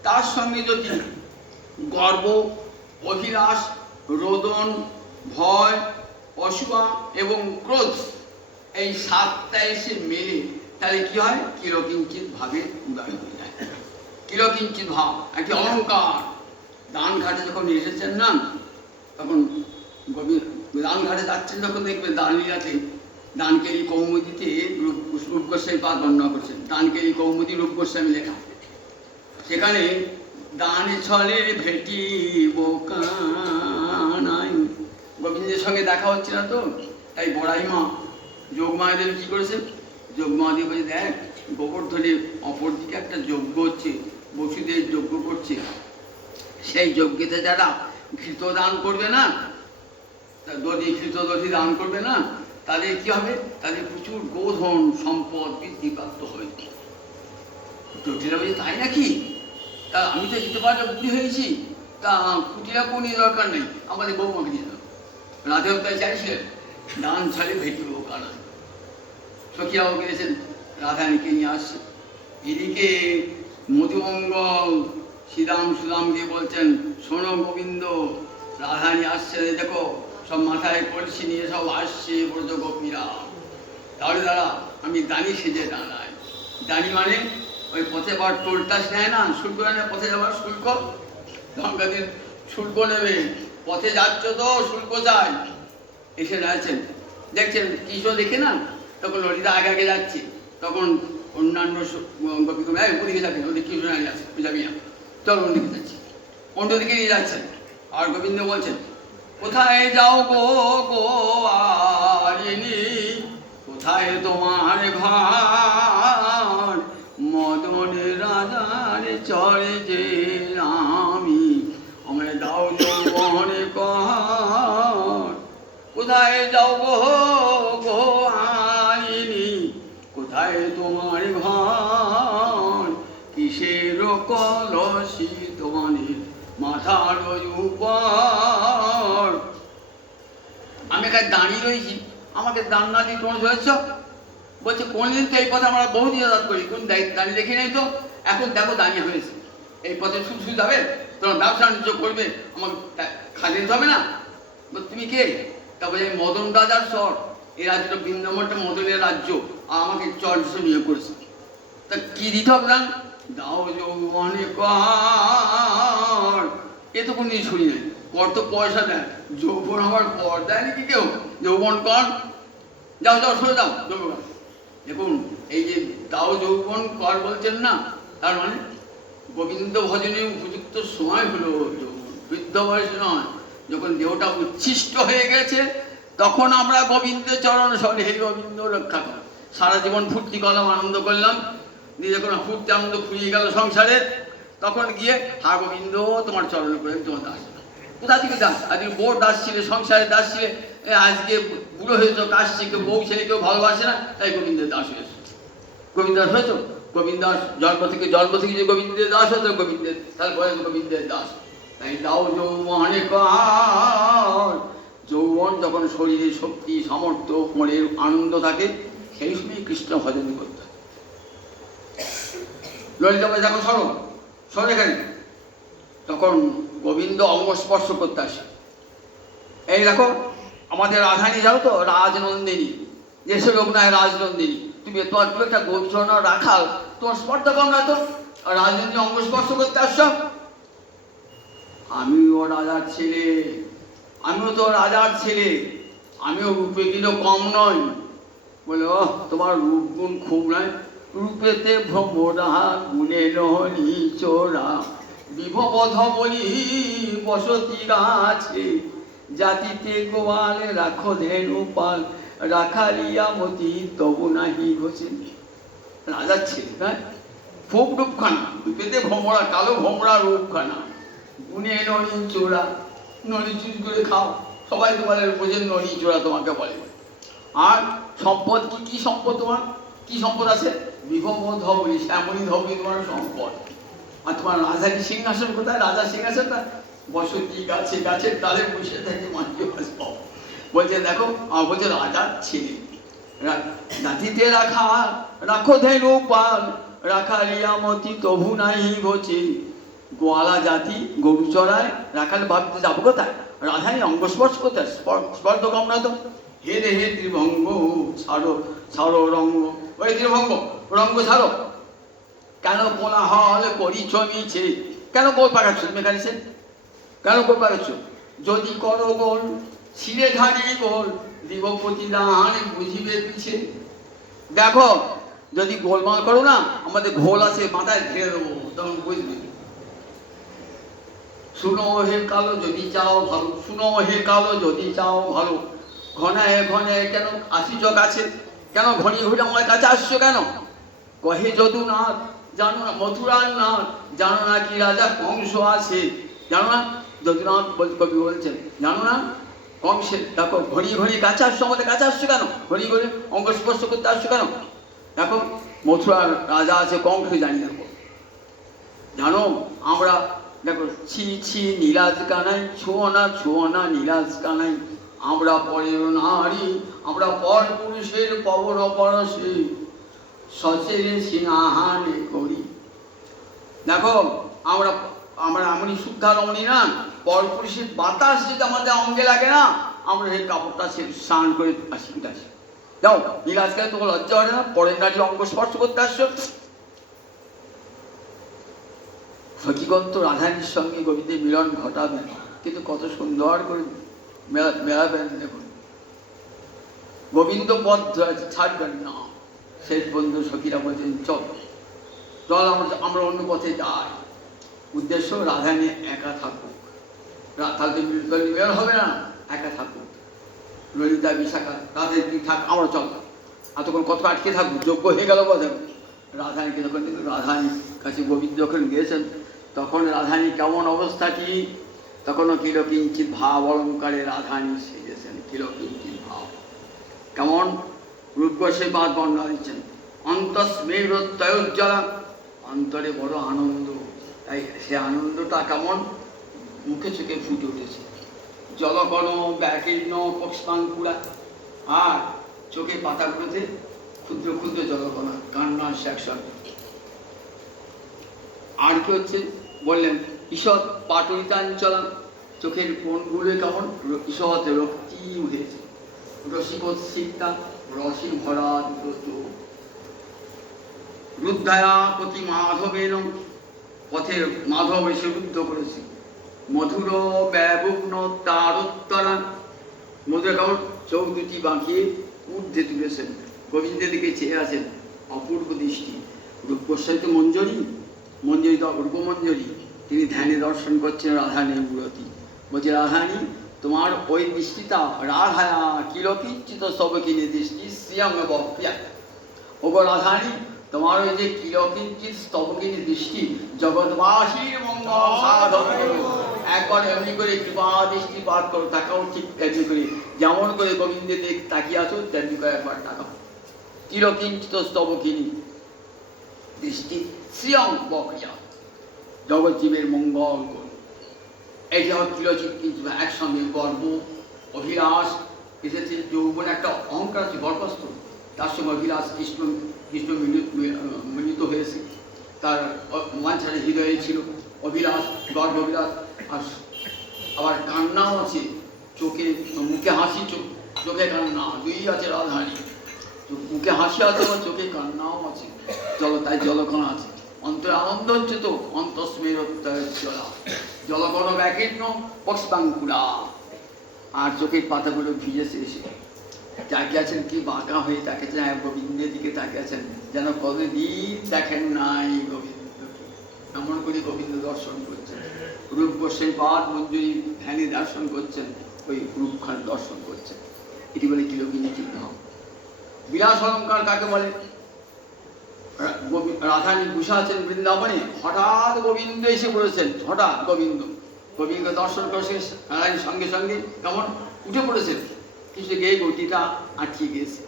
তার সঙ্গে যদি গর্ব, অভিলাষ, রোদন, ভয়, অসুয়া এবং ক্রোধ, এই 7টা এসে মেলে, তাহলে কি হয়? কিলকিঞ্চিত ভাবে উদয় হয়ে যায়। কিলকিঞ্চিত ভাব একটি অলঙ্কার। দান ঘাটে যখন এসেছেন না, তখন দান ঘাটে যাচ্ছেন যখন দেখবেন দানলীলাতে দানকেলি কৌমুদীতে রূপ গোস্বামী পাদ বর্ণনা করছেন। দানকেলি কৌমুদী রূপ গোস্বামী লেখা, সেখানে দান ছলে ভেটিব কানাই, গোবিন্দের সঙ্গে দেখা হচ্ছে না তো, তাই বড়াই মা যোগমায়াদেব কি করেছে? যোগমায়াদেব বলছে, দেখ গোবর্ধনে অপরদিকে একটা যজ্ঞ হচ্ছে, বসুদেব যজ্ঞ করছে, সেই যজ্ঞেতে যারা ঘৃত দান করবে না, দধি ঘৃত দধি দান করবে না, তাদের কি হবে? তাদের প্রচুর গোধন সম্পদ বৃদ্ধিপ্রাপ্ত হবে। জটিলা বলছে, তাই নাকি? তা আমি তো যেতে পারলে বুড়ি হয়েছি, তা কুটিরা কোন দরকার নেই, আমাদের বৌমাকে নিয়ে যাও। রাধেও তাই চাইছিলেন, দান ছাড়ে ভেটিব কারণ। সখিয়াও গিয়েছেন, রাধানীকে নিয়ে আসছে। এদিকে মধুমঙ্গল শ্রীরাম সুদামকে বলছেন, শোনো গোবিন্দ, রাধানী আসছে, দেখো সব মাথায় কলসি নিয়ে সব আসছে ব্রজ গোপীরা। তাহলে দাঁড়া, আমি দানি সেজে দাঁড়াই। দানি মানে ওই পথে বার টোলটাস নেয় না, শুল্ক নেয়, পথে যাবার শুল্ক, গঙ্গাদের শুল্ক নেবে, পথে যাচ্ছ তো শুল্ক চাই। এসে দাঁড়াচ্ছেন, দেখছেন কৃষ্ণ দেখে না, তখন ললিতা আগে আগে যাচ্ছে, তখন অন্যান্য গোপীকুমার ওদিকে যাবেন, ওদিকে কৃষ্ণ দাঁড়িয়ে আছে, যাবি না, চল অন্যদিকে যাচ্ছি, অন্যদিকে নিয়ে যাচ্ছেন। আর গোবিন্দ বলছেন, কোথায় যাও গো গোয়ারিণী, কোথায় তোমার ঘর, মদন রাজার চরে যে আমি, আমায় দাও যৌবন কর। কোথায় যাও গো গোয়ারিণী, কোথায় তোমার ঘর, কিসের কলসি তোমাদের মাথার উপর। আমি এখানে দাঁড়িয়ে রয়েছি, আমাকে দান না দিয়ে তোমরা ধরেছ। বলছে, কোনদিন তো এই পথে আমরা বহুদিন যাতায়াত করি, কোন দাঁড়িয়ে দেখি নাই তো, এখন দেখো দাঁড়িয়ে হয়েছে, এই পথে শুধু শুধু যাবে, তোমার ব্যবসা বাণিজ্য করবে, আমাকে খালি দিতে হবে না। তুমি কে? তারপরে মদন রাজার স্বর, এই রাজ্যটা বৃন্দাবনটা মদনের রাজ্য, আর আমাকে চর হিসেবে নিয়োগ করেছে, তা কি দিতে হবে দান? দাও যৌবনে কর। এ তো কোনদিন শুনি নাই, কর তো পয়সা দেয়, যৌবন আমার কর দেয় নাকি কেউ? যৌবন কর, যাও যাও সরে দাও যৌবন। দেখুন এই যে দাও যৌবন কর বলছেন না, তার মানে গোবিন্দ ভজনে উপযুক্ত সময় হলো যৌবন, বৃদ্ধ বয়স নয়। যখন দেহটা উচ্ছিষ্ট হয়ে গেছে, তখন আমরা গোবিন্দের চরণ স্মরণে, হে গোবিন্দ রক্ষা কর। সারা জীবন ফুর্তি করলাম, আনন্দ করলাম, দিয়ে যখন ফুর্তি আনন্দ ফুরিয়ে গেল সংসারে, তখন গিয়ে হা গোবিন্দ তোমার চরণে করে তোমার দাস। কোথা থেকে দাস? আজকে বউ দাস ছিলে, সংসারে দাস ছিলে, আজকে বুড়ো হয়েছ, কাশছে, কেউ বউ ছেলে কেউ ভালোবাসে না, তাই গোবিন্দের দাস হয়েছে। গোবিন্দ দাস হয়েছ, গোবিন্দ দাস জন্ম থেকে যে গোবিন্দের দাস হতো, গোবিন্দের তারপরে গোবিন্দের দাস। তাই দাও যৌবনে কর। যৌবন যখন শরীরে শক্তি সামর্থ্য মনের আনন্দ থাকে, সেই সময় কৃষ্ণ ভজন করতে হয়। ললিতা বলে, দেখো সরো সরে এখানে। তখন গোবিন্দ অঙ্গ স্পর্শ করতে আসে। এই দেখো আমাদের রাধানী যাও তো, রাজনন্দিনী, দেশের লোক নয় রাজনন্দিনী, তুমি তোমার তুমি একটা গোচরণ রাখাল, তোমার স্পর্ধা কম না তো, রাজনন্দিনী অঙ্গ স্পর্শ করতে আসছ। আমিও রাজার ছেলে, আমিও তো রাজার ছেলে, আমিও রূপে কিন্তু কম নয়। বলে, ও তোমার রূপ গুণ খুব নয়, রূপেতে ভ্রমরা গুণে নহনি চোরা, বিভবধ বলি বসতি গাছে, জাতিতে গোয়ালে রাখো ধেনু পাল, রাখালিয়া মতি তবু নাহি ঘোষে। রাজার ছেলে, হ্যাঁ, খুব রূপখানা, রূপেতে ভ্রমরা, কালো ভ্রমরা রূপখানা, গুনে ননি চোরা, ননি চুরি করে খাও, সবাই তোমার বোঝেন ননি চোরা তোমাকে বলে। আর সম্পদ কি, কি সম্পদ তোমার, কি সম্পদ আছে? বিভব ধবলি, শ্যামলী ধবলি তোমার সম্পদ। আর তোমার রাজার সিংহাসন কোথায়? রাজার সিংহাসনটা বসতি গাছে, গাছের ডালে বসে থাকে মাঝে মাঝে। বলছে দেখো, বলছে রাজার ছেলে, নাতিতে রাখা রাখো ধেনু পাল, রাখা রিয়ামতি তভু নাই ঘোচে। গোয়ালা জাতি গরু চড়ায়, রাখাল ভাবতে যাবো কোথায়? রাধাই অঙ্গস্পর্শ কোথায়? স্পর্শ কামনা তো। হে রে হে ত্রিভঙ্গ ছাড়ো, ছাড়ো রঙ্গ, ওই ত্রিভঙ্গ রঙ্গ ছাড়ো। কেন কোলাহল করিছ নিচে? কেন গোল পাকাচ্ছ তুমি এখানে? কেন গোল পাকাচ্ছ? যদি করো গোল ছিঁড়ে ঢাকি গোল, দিব প্রতিদান বুঝিবে পিছে। দেখো যদি গোলমাল করো না, আমাদের ঘোল আছে মাথায় ঘিরে দেবো, তখন বুঝবে। শুনো হে কালো যদি চাও ভালো, শুনো হে কালো যদি চাও ভালো, ঘনায় ঘনায় কেন আসিছ কাছে? কেন ঘনি ঘুরে আমার কাছে আসছো কেন? কহে যদুনাথ জানো না, মথুরার নাথ জানো না কি রাজা কংস আছে? জানো না? যদুনাথ কবি বলছেন জানো না? কংসের দেখো ঘড়ি ঘড়ি কাছে আসছো, আমাদের কাছে আসছো কেন? ঘড়ি ঘড়ি অঙ্গ স্পর্শ করতে আসছো কেন? দেখো মথুরার রাজা আছে কংস, জানি না। জানো আমরা দেখো ছি ছি নীলাজ কানাই, ছুঁয়ো না ছুঁয়ো না নীলাজ কানাই, আমরা পরের নারী, আমরা পর পুরুষের পবর পরশে সচেরে সিনাহানে করি। দেখো আমরা আমরা এমনই শুদ্ধা রমণী না, পরপুরুষের বাতাস যদি আমাদের অঙ্গে লাগে না, আমরা সেই কাপড়টা স্নান করে আসি। আসি যাও নীলাজকালে তোমার লজ্জা হয় না? পরের নারীর অঙ্গ স্পর্শ করতে আসছো। সখীগন্ত রাধারীর সঙ্গে গোবিন্দের মিলন ঘটাবেন, কিন্তু কত সুন্দর করে মেলাবেন। দেখুন গোবিন্দ পথ ছাড়বেন না, শেষ বন্ধু সখীরা বলছেন চল চল আমরা অন্য পথে যাই। উদ্দেশ্য রাধারানী একা থাকুক, তাদের মিলন হবে না, একা থাকুক। ললিতা বিশাখা রাধে তুই থাক, আমরা চল। আর তখন কত আটকে থাকবো, যোগ্য হয়ে গেল বোধ। রাধারানীকে যখন রাধারানীর কাছে গোবিন্দ যখন গিয়েছেন, তখন রাধারানী কেমন অবস্থা কি? তখনও কিলকিঞ্চিত ভাব অলঙ্কারে রাধারানী সেজেছেন। কিলকিঞ্চিত ভাব কেমন? রূপগোস্বামী পাদ বর্ণনা দিচ্ছেন, অন্তঃস্মেরোজ্জ্বলা, অন্তরে বড় আনন্দ। তাই সে আনন্দটা কেমন মুখে চোখে ফুটে উঠেছে। জলকণ ব্যাকীর্ণ পক্ষাঙ্কুরা, আর চোখে পাতাগুলোতে ক্ষুদ্র ক্ষুদ্র জলকণা, কান্নার সেকশন। আর কি হচ্ছে বললেন, ঈষৎ পাটলিতাঞ্চলা, চোখের কোণগুলো কেমন ঈষৎ রক্তি উঠেছে। রসিকোৎসিকতা, রসিক ভরা দুটো রুদ্ধায়া প্রতি মাধবের, পথের মাধব এসে রুদ্ধ করেছে। মধুর ব্যবগ্ন তারোত্তরা, মধুর কেমন চোখ দুটি বাঁকিয়ে ঊর্ধ্বে তুলেছেন, গোবিন্দের দিকে চেয়ে আছেন অপূর্ব দৃষ্টি। রূপগোস্বামী তো মঞ্জরি, মঞ্জরি তো রূপমঞ্জরি, তিনি ধ্যানে দর্শন করছেন রাধারানীর মূরতি। বলছে রাধারানী তোমার ওই দৃষ্টিটা, রাধায়া কিলকিঞ্চিত স্তবকিনী দৃষ্টি শ্রিয়ঙ্গ বক্রিয়া। ওগো রাধারানী তোমার ওই যে কিলকিঞ্চিত স্তবকিনী দৃষ্টি জগৎবাসীর মঙ্গল সাধন করো। একবার এমনি করে কৃপা দৃষ্টি পাঠ করো, তাকাও ঠিক তেমনি করে, যেমন করে গোবিন্দের দিকে তাকিয়ে আসো তেমনি করে একবার তাকাও। কিলকিঞ্চিত স্তবকিনী দৃষ্টি শ্রিয়ং বক্রিয়া, জগৎজীবের মঙ্গল করো। এইটা কিলচিত একসঙ্গে গর্ব অভিলাষ এসেছে, যৌবন একটা অহংকার আছে গর্ভস্থ, তার সঙ্গে অভিলাষ কৃষ্ণ কৃষ্ণ মিলিত হয়েছে। তার মাঝখানে হৃদয়ে ছিল অভিলাষ, গর্ব অভিলাষ, আর আবার কান্নাও আছে চোখে, মুখে হাসি, চোখে কান্না, দুই আছে রাধারানী। মুখে হাসি আছে বা চোখে কান্নাও আছে, তাই জলকণা আছে। অন্তরে আনন্দ হচ্ছে তো, অন্তঃস্মেরোজ্জ্বলা, জলকণ ব্যাকীর্ণ পক্ষাঙ্কুরা, আর চোখের পাতাগুলো ভিজেছে এসে। তাকিয়ে আছেন কি বাঁকা হয়ে তাকিয়েছেন গোবিন্দের দিকে, তাকিয়ে আছেন যেন কতদিন দেখেন নাই গোবিন্দকে। এমন করে গোবিন্দ দর্শন করছেন, রূপ গোস্বামী পাদ মঞ্জুরি ধ্যানে দর্শন করছেন, ওই রূপখান দর্শন করছেন। এটি বলে কিলকিঞ্চিত ভাব। বিলাস অলঙ্কার কাকে বলে? রাধারানী বসে আছেন বৃন্দাবনে, হঠাৎ গোবিন্দ এসে পড়েছেন। হঠাৎ গোবিন্দ গোবিন্দকে দর্শন করে নারায়ণ সঙ্গে সঙ্গে কেমন উঠে পড়েছেন, কিছু গিয়ে গতিটা আটকে গিয়েছে।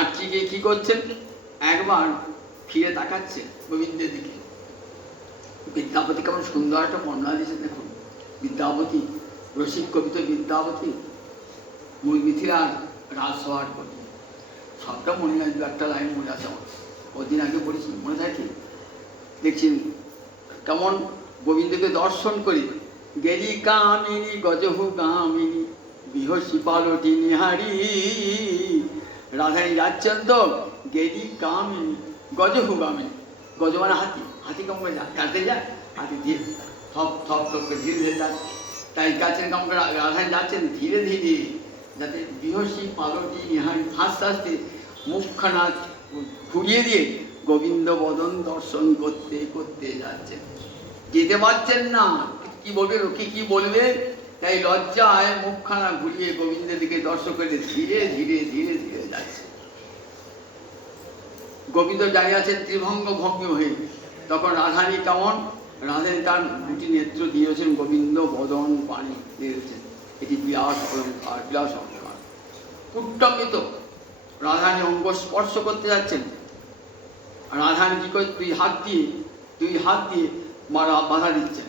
আটকে গিয়ে কী করছেন, একবার ফিরে তাকাচ্ছে গোবিন্দের দিকে। বিদ্যাপতি কেমন সুন্দর একটা বর্ণনা দিয়েছে দেখুন। বিদ্যাপতি, রসিক কবি তো বিদ্যাপতি, মূল মিথিলার রাজসভার কবি। সবটা মনে নাই, দু একটা লাইন মনে আছে আমার, ওদিন আগে পড়েছি, মনে থাকে। দেখছি কেমন গোবিন্দকে দর্শন করি, গেলি কামিনী গজহু গামিনী বিহসী পালটি নিহারি। রাধারানী যাচ্ছেন তো, গেলি কামিনী গজহু গামিনী, গজ মানে হাতি, হাতি কম করে যাতে যায়, হাতি দিয়ে থপ থপ থপ করে ধীরে ধীরে যাচ্ছে। তাই যাচ্ছেন কম করে, রাধারানী যাচ্ছেন ধীরে ধীরে, যাতে বিহসী পালটি নিহারি, হাসতে হাসতে মুখখানা ঘুরিয়ে দিয়ে গোবিন্দ বদন দর্শন করতে করতে যাচ্ছেন। যেতে পারছেন না, কি বলবে, লোকে কি বলবে, তাই লজ্জায় মুখখানা ঘুরিয়ে গোবিন্দের দিকে দর্শন করে ধীরে ধীরে ধীরে ধীরে যাচ্ছে। গোবিন্দ দাঁড়িয়ে আছেন ত্রিভঙ্গ ভঙ্গি হয়ে। তখন রাধারানী কেমন, রাধারানী তার দুটি নেত্র দিয়েছেন গোবিন্দ বদন পানি দিয়েছেন। এটি বিলাস অলঙ্কার, বিলাস অলঙ্কার কুট্টম্বিত। রাধারানী অঙ্গ স্পর্শ করতে যাচ্ছেন। রাধারানী কি করে, দুই হাত দিয়ে বাধা দিচ্ছেন।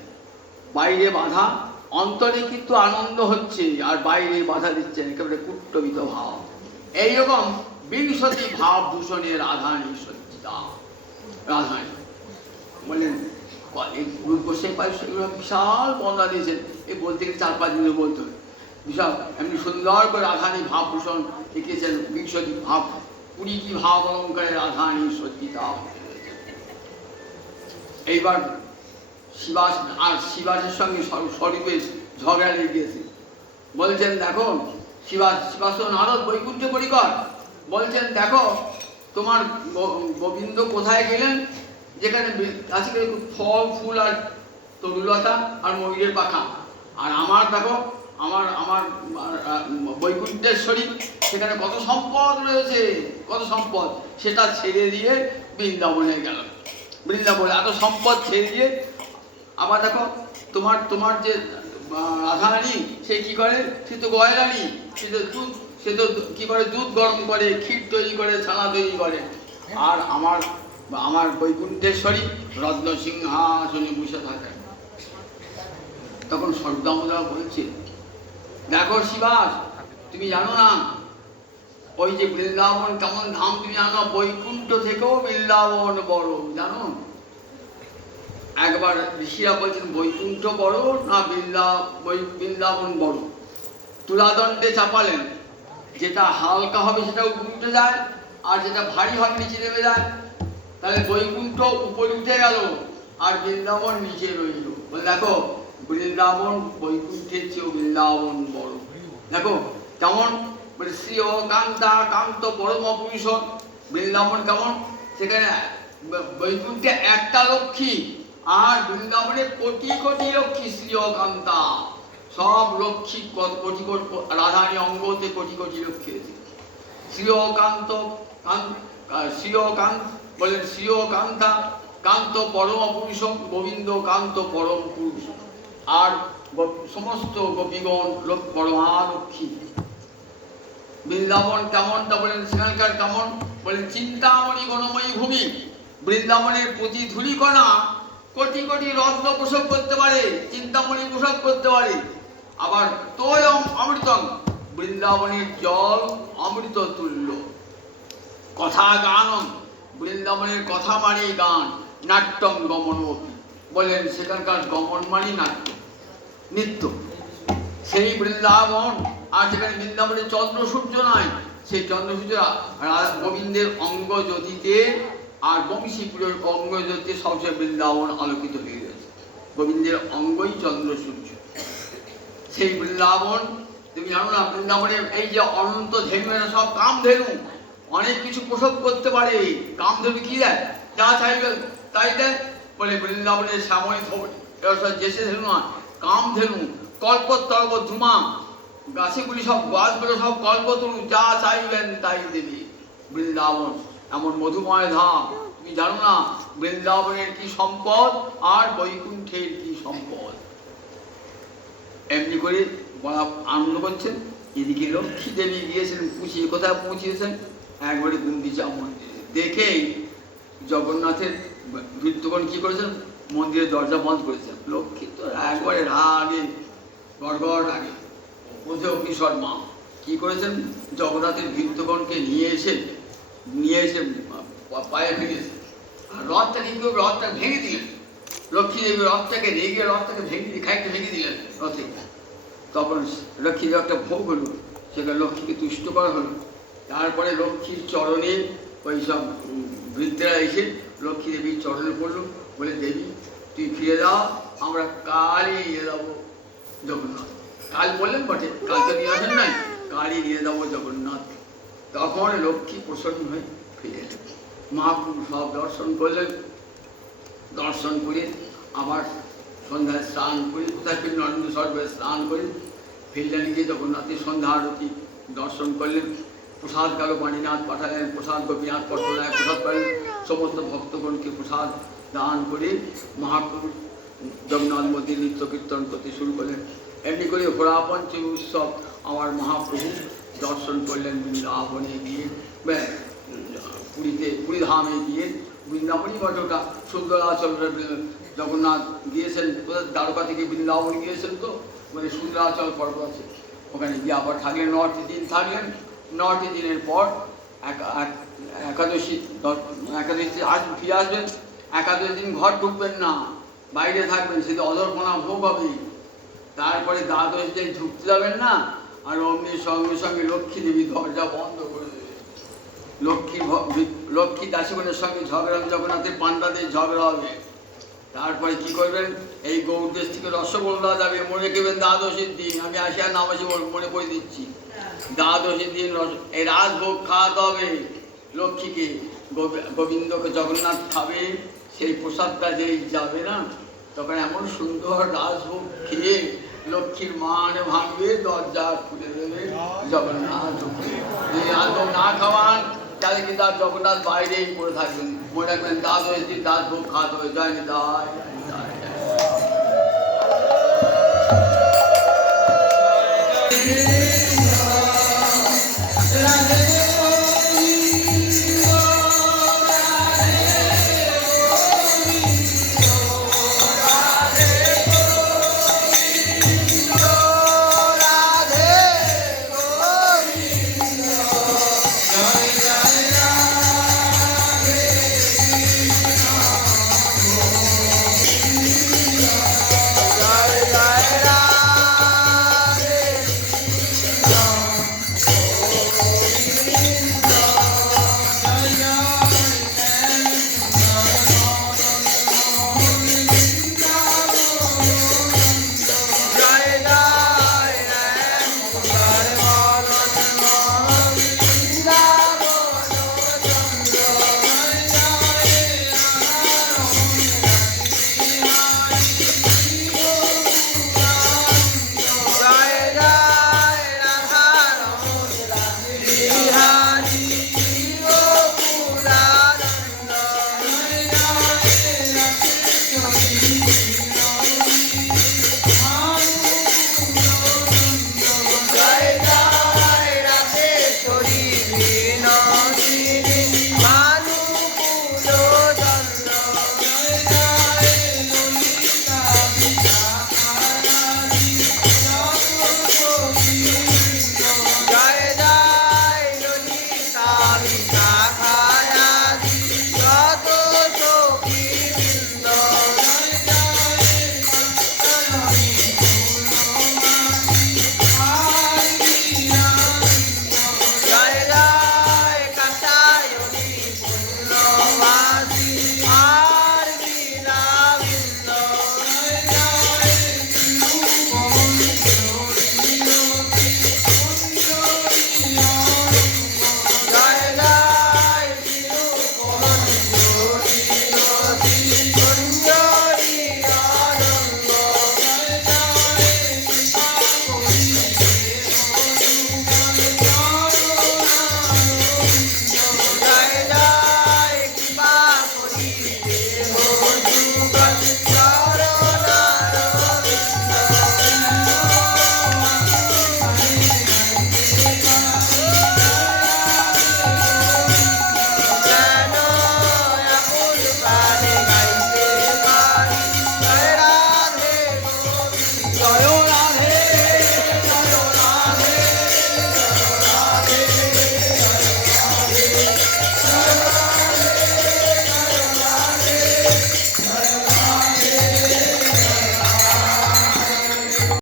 বাইরে বাধা, অন্তরে কিন্তু আনন্দ হচ্ছে, আর বাইরে বাধা দিচ্ছেন, একেবারে কুট্টবিত ভাব। এইরকম বিংশতি ভাব ভূষণে রাধারানী সজ্জিতা। রাধারানী বললেন, বসে পাই সেগুলো বিশাল বর্ণনা দিয়েছেন, এই বলতে গেলে 4-5 দিনে বলতে হবে। বিশাল এমনি সুন্দর করে রাধারানী ভাবভূষণ এঁকেছেন, বিংশতি ভাব, 20টি ভাব অলঙ্কারে রাধারানী সজ্জিতা। এইবার শিবাস আর শিবাসের সঙ্গে স্বরূপের ঝগড়া লেগেছে। বলছেন দেখো, শিবাস তো নারদ বৈকুণ্ঠ পরিকর, বলছেন দেখো তোমার গোবিন্দ কোথায় গেলেন, যেখানে আজকে ফল ফুল আর তরুলতা আর ময়ূরের পাখা, আর আমার দেখো আমার বৈকুণ্ঠেশ্বরী, সেখানে কত সম্পদ রয়েছে, কত সম্পদ, সেটা ছেড়ে দিয়ে বৃন্দাবনে গেল। বৃন্দাবনে এত সম্পদ ছেড়ে দিয়ে আবার দেখো তোমার যে রাধারানী, সে কি করে, সে তো গয়রানী, সে তো কি করে, দুধ গরম করে, ক্ষীর তৈরি করে, ছানা তৈরি করে, আর আমার বৈকুণ্ঠেশ্বরী রত্ন সিংহাসনে বসে থাকে। তখন সর্বদামোদর বলছে, দেখো শিবাস, তুমি জানো না ওই যে বৃন্দাবন কেমন ধাম, তুমি জানো বৈকুণ্ঠ থেকেও বৃন্দাবন বড়, জানো? একবার ঋষিরা বলছেন বৈকুণ্ঠ বড় না বৃন্দাবন বড়। তুলাদণ্ডে চাপালেন, যেটা হালকা হবে সেটা উপরে উঠে যায়, আর যেটা ভারী হবে নিচে নেমে যায়। তাহলে বৈকুণ্ঠ উপরে উঠে গেল আর বৃন্দাবন নিচে রইল। বলে দেখো বৃন্দাবন বৈকুণ্ঠের চেয়েও বৃন্দাবন বড়। দেখো কেমন, বলে শ্রী ও কান্তা কান্ত পরম পুরুষ। বৃন্দাবন কেমন, সেখানে বৈকুণ্ঠে একটা লক্ষ্মী, আর বৃন্দাবনে কোটি কোটি লক্ষ্মী, শ্রী ও কান্তা, সব লক্ষ্মী কোটি কোটি, রাধারানী অঙ্গতে কোটি কোটি লক্ষ্মী আছে। শ্রী ও কান্ত, শ্রী ও কান্ত বলেন, শ্রী ও কান্তা কান্ত পরম পুরুষ, গোবিন্দ কান্ত পরম পুরুষ, আর সমস্ত গোপীগণ পরমালক্ষ্মী। বৃন্দাবন কেমনটা বলেন, সেখানকার কেমন বলেন, চিন্তামণি গণময়ী ভূমি। বৃন্দাবনের প্রতি ধূলিকণা কোটি কোটি রত্ন প্রসব করতে পারে, চিন্তামণি প্রসব করতে পারে। আবার তোয়ম অমৃতম, বৃন্দাবনের জল অমৃত তুল্য। কথা গানম, বৃন্দাবনের কথা মানে গান। নাট্যম গমন বলেন, সেখানকার গমন মানে নাট্য, নৃত্য। সেই বৃন্দাবন, আর সেখানে বৃন্দাবনে চন্দ্র সূর্য নয়, সেই চন্দ্র সূর্য গোবিন্দের অঙ্গ জ্যোতিতে আর বংশীপুরের অঙ্গ জ্যোতিতে সবচেয়ে বৃন্দাবন আলোকিত হয়ে গেছে। গোবিন্দের অঙ্গই চন্দ্র সূর্য। সেই বৃন্দাবন, তুমি জানো না, বৃন্দাবনের এই যে অনন্ত ধেনু, এরা সব কামধেনু, অনেক কিছু প্রসব করতে পারে। কামধেনু কি দেয়, যা চাইবে তাই দেয়। বলে বৃন্দাবনের শ্যামলী এরা সব জেসে ধেনু নয়, কামধেনু, কল্পতর্ব ধুমা, গাছেগুলি সব, গাছগুলো সব কল্পতরু, যা চাইবেন তাই দেবে। বৃন্দাবন এমন মধুময় ধাম, তুমি জানো না বৃন্দাবনের কি সম্পদ আর বৈকুণ্ঠের কি সম্পদ। এমনি করে বড় আনন্দ করছেন। এদিকে লক্ষ্মী দেবী গিয়েছেন পুছিয়ে, কোথায় পৌঁছিয়েছেন? একবারে গুন্ডিচা মন্দিরে। দেখেই জগন্নাথের ভৃত্যগণ কি করেছেন? মন্দিরের দরজা বন্ধ করেছেন। লক্ষ্মী তো একবারে রাগে গড়গড় রাগে বোঝে অগ্নিশ্বর মা কি করেছেন? জগন্নাথের ভৃত্যগণকে নিয়ে এসে পায়ে ফেলেছে। আর রথটাকে কি করে? রথটা ভেঙে দিলেন। লক্ষ্মী দেবী রথটাকে রেগে রথটাকে খাইতে ভেঙে দিলেন রথে। তখন লক্ষ্মী দেবী একটা ভোগ হলো, সেখানে লক্ষ্মীকে তুষ্ট করা হলো। তারপরে লক্ষ্মীর চরণে ওই সব বৃদ্ধরা এসে লক্ষ্মী দেবীর চরণে পড়লো, বলে দেবী তুই ফিরে দাও, আমরা কালই নিয়ে যাবো জগন্নাথ। কাল বললেন বটে, কাল তো নিয়ে আসেন নাই, কালই নিয়ে যাবো জগন্নাথ। তখন লক্ষ্মী প্রসন্ন হয়ে ফিরে এলেন। মহাপ্রভু সব দর্শন করলেন। দর্শন করে আবার সন্ধ্যায় স্নান করে, কোথায় ফিরলেন? নরেন্দ্র সরোবরে স্নান করে ফিরলেন, গিয়ে জগন্নাথের সন্ধ্যা আরতি দর্শন করলেন। প্রসাদ গেল, বাণীনাথ পাঠালেন প্রসাদ, গোপীনাথ পট্টনায় প্রসাদ পাইলেন। সমস্ত ভক্তগণকে প্রসাদ দান করে মহাপ্রভু জগন্নাথ মন্দির নিত্য কীর্তন করতে শুরু করলেন। এমনি করে ঘোড়া পঞ্চমী উৎসব আমার মহাপ্রভু দর্শন করলেন বৃন্দাবনে গিয়ে, পুরীধামে গিয়ে। বৃন্দাবনই ঘটনা সুন্দরাচল জগন্নাথ গিয়েছেন, দ্বারকা থেকে বৃন্দাবন গিয়েছেন, তো মানে সুন্দরাচল পর্বত আছে, ওখানে গিয়ে আবার থাকলেন 9টি দিন থাকলেন। 9টি দিনের পর একাদশী ফিরে আসবেন। 11 দিন ঘর ঢুকবেন না, বাইরে থাকবেন, সেটা অধর্পণা ভোগ হবে। তারপরে 12 দিন ঢুকতে যাবেন না, আর অমনি সঙ্গে সঙ্গে লক্ষ্মী দেবী দরজা বন্ধ করে দেবে। লক্ষ্মী দাসীগণের সঙ্গে ঝগড়া হবে, জগন্নাথের পাণ্ডাদের ঝগড়া হবে। তারপরে কি করবেন? এই গৌড় দেশ থেকে রসগোল্লা যাবে, মনে করবেন 12 দিন। আমি আসি আর নাম আসি মনে করে দিচ্ছি, 12 দিন এই রাজভোগ খাওয়াতে হবে লক্ষ্মীকে। গোবিন্দকে জগন্নাথ খাবে, সেই প্রসাদটা যেই যাবে না, তখন এমন সুন্দর রাজভোগ খেয়ে লক্ষ্মীর মান ভাঙবে, দরজা খুলে দেবে জগন্নাথ। যদি রাজভোগ না খাওয়ান তাহলে কিন্তু আর জগন্নাথ বাইরেই পড়ে থাকবেন। মনে রাখবেন 12 দিন রাজভোগ খাওয়াতে হবে। জয় নিতাই। রাধে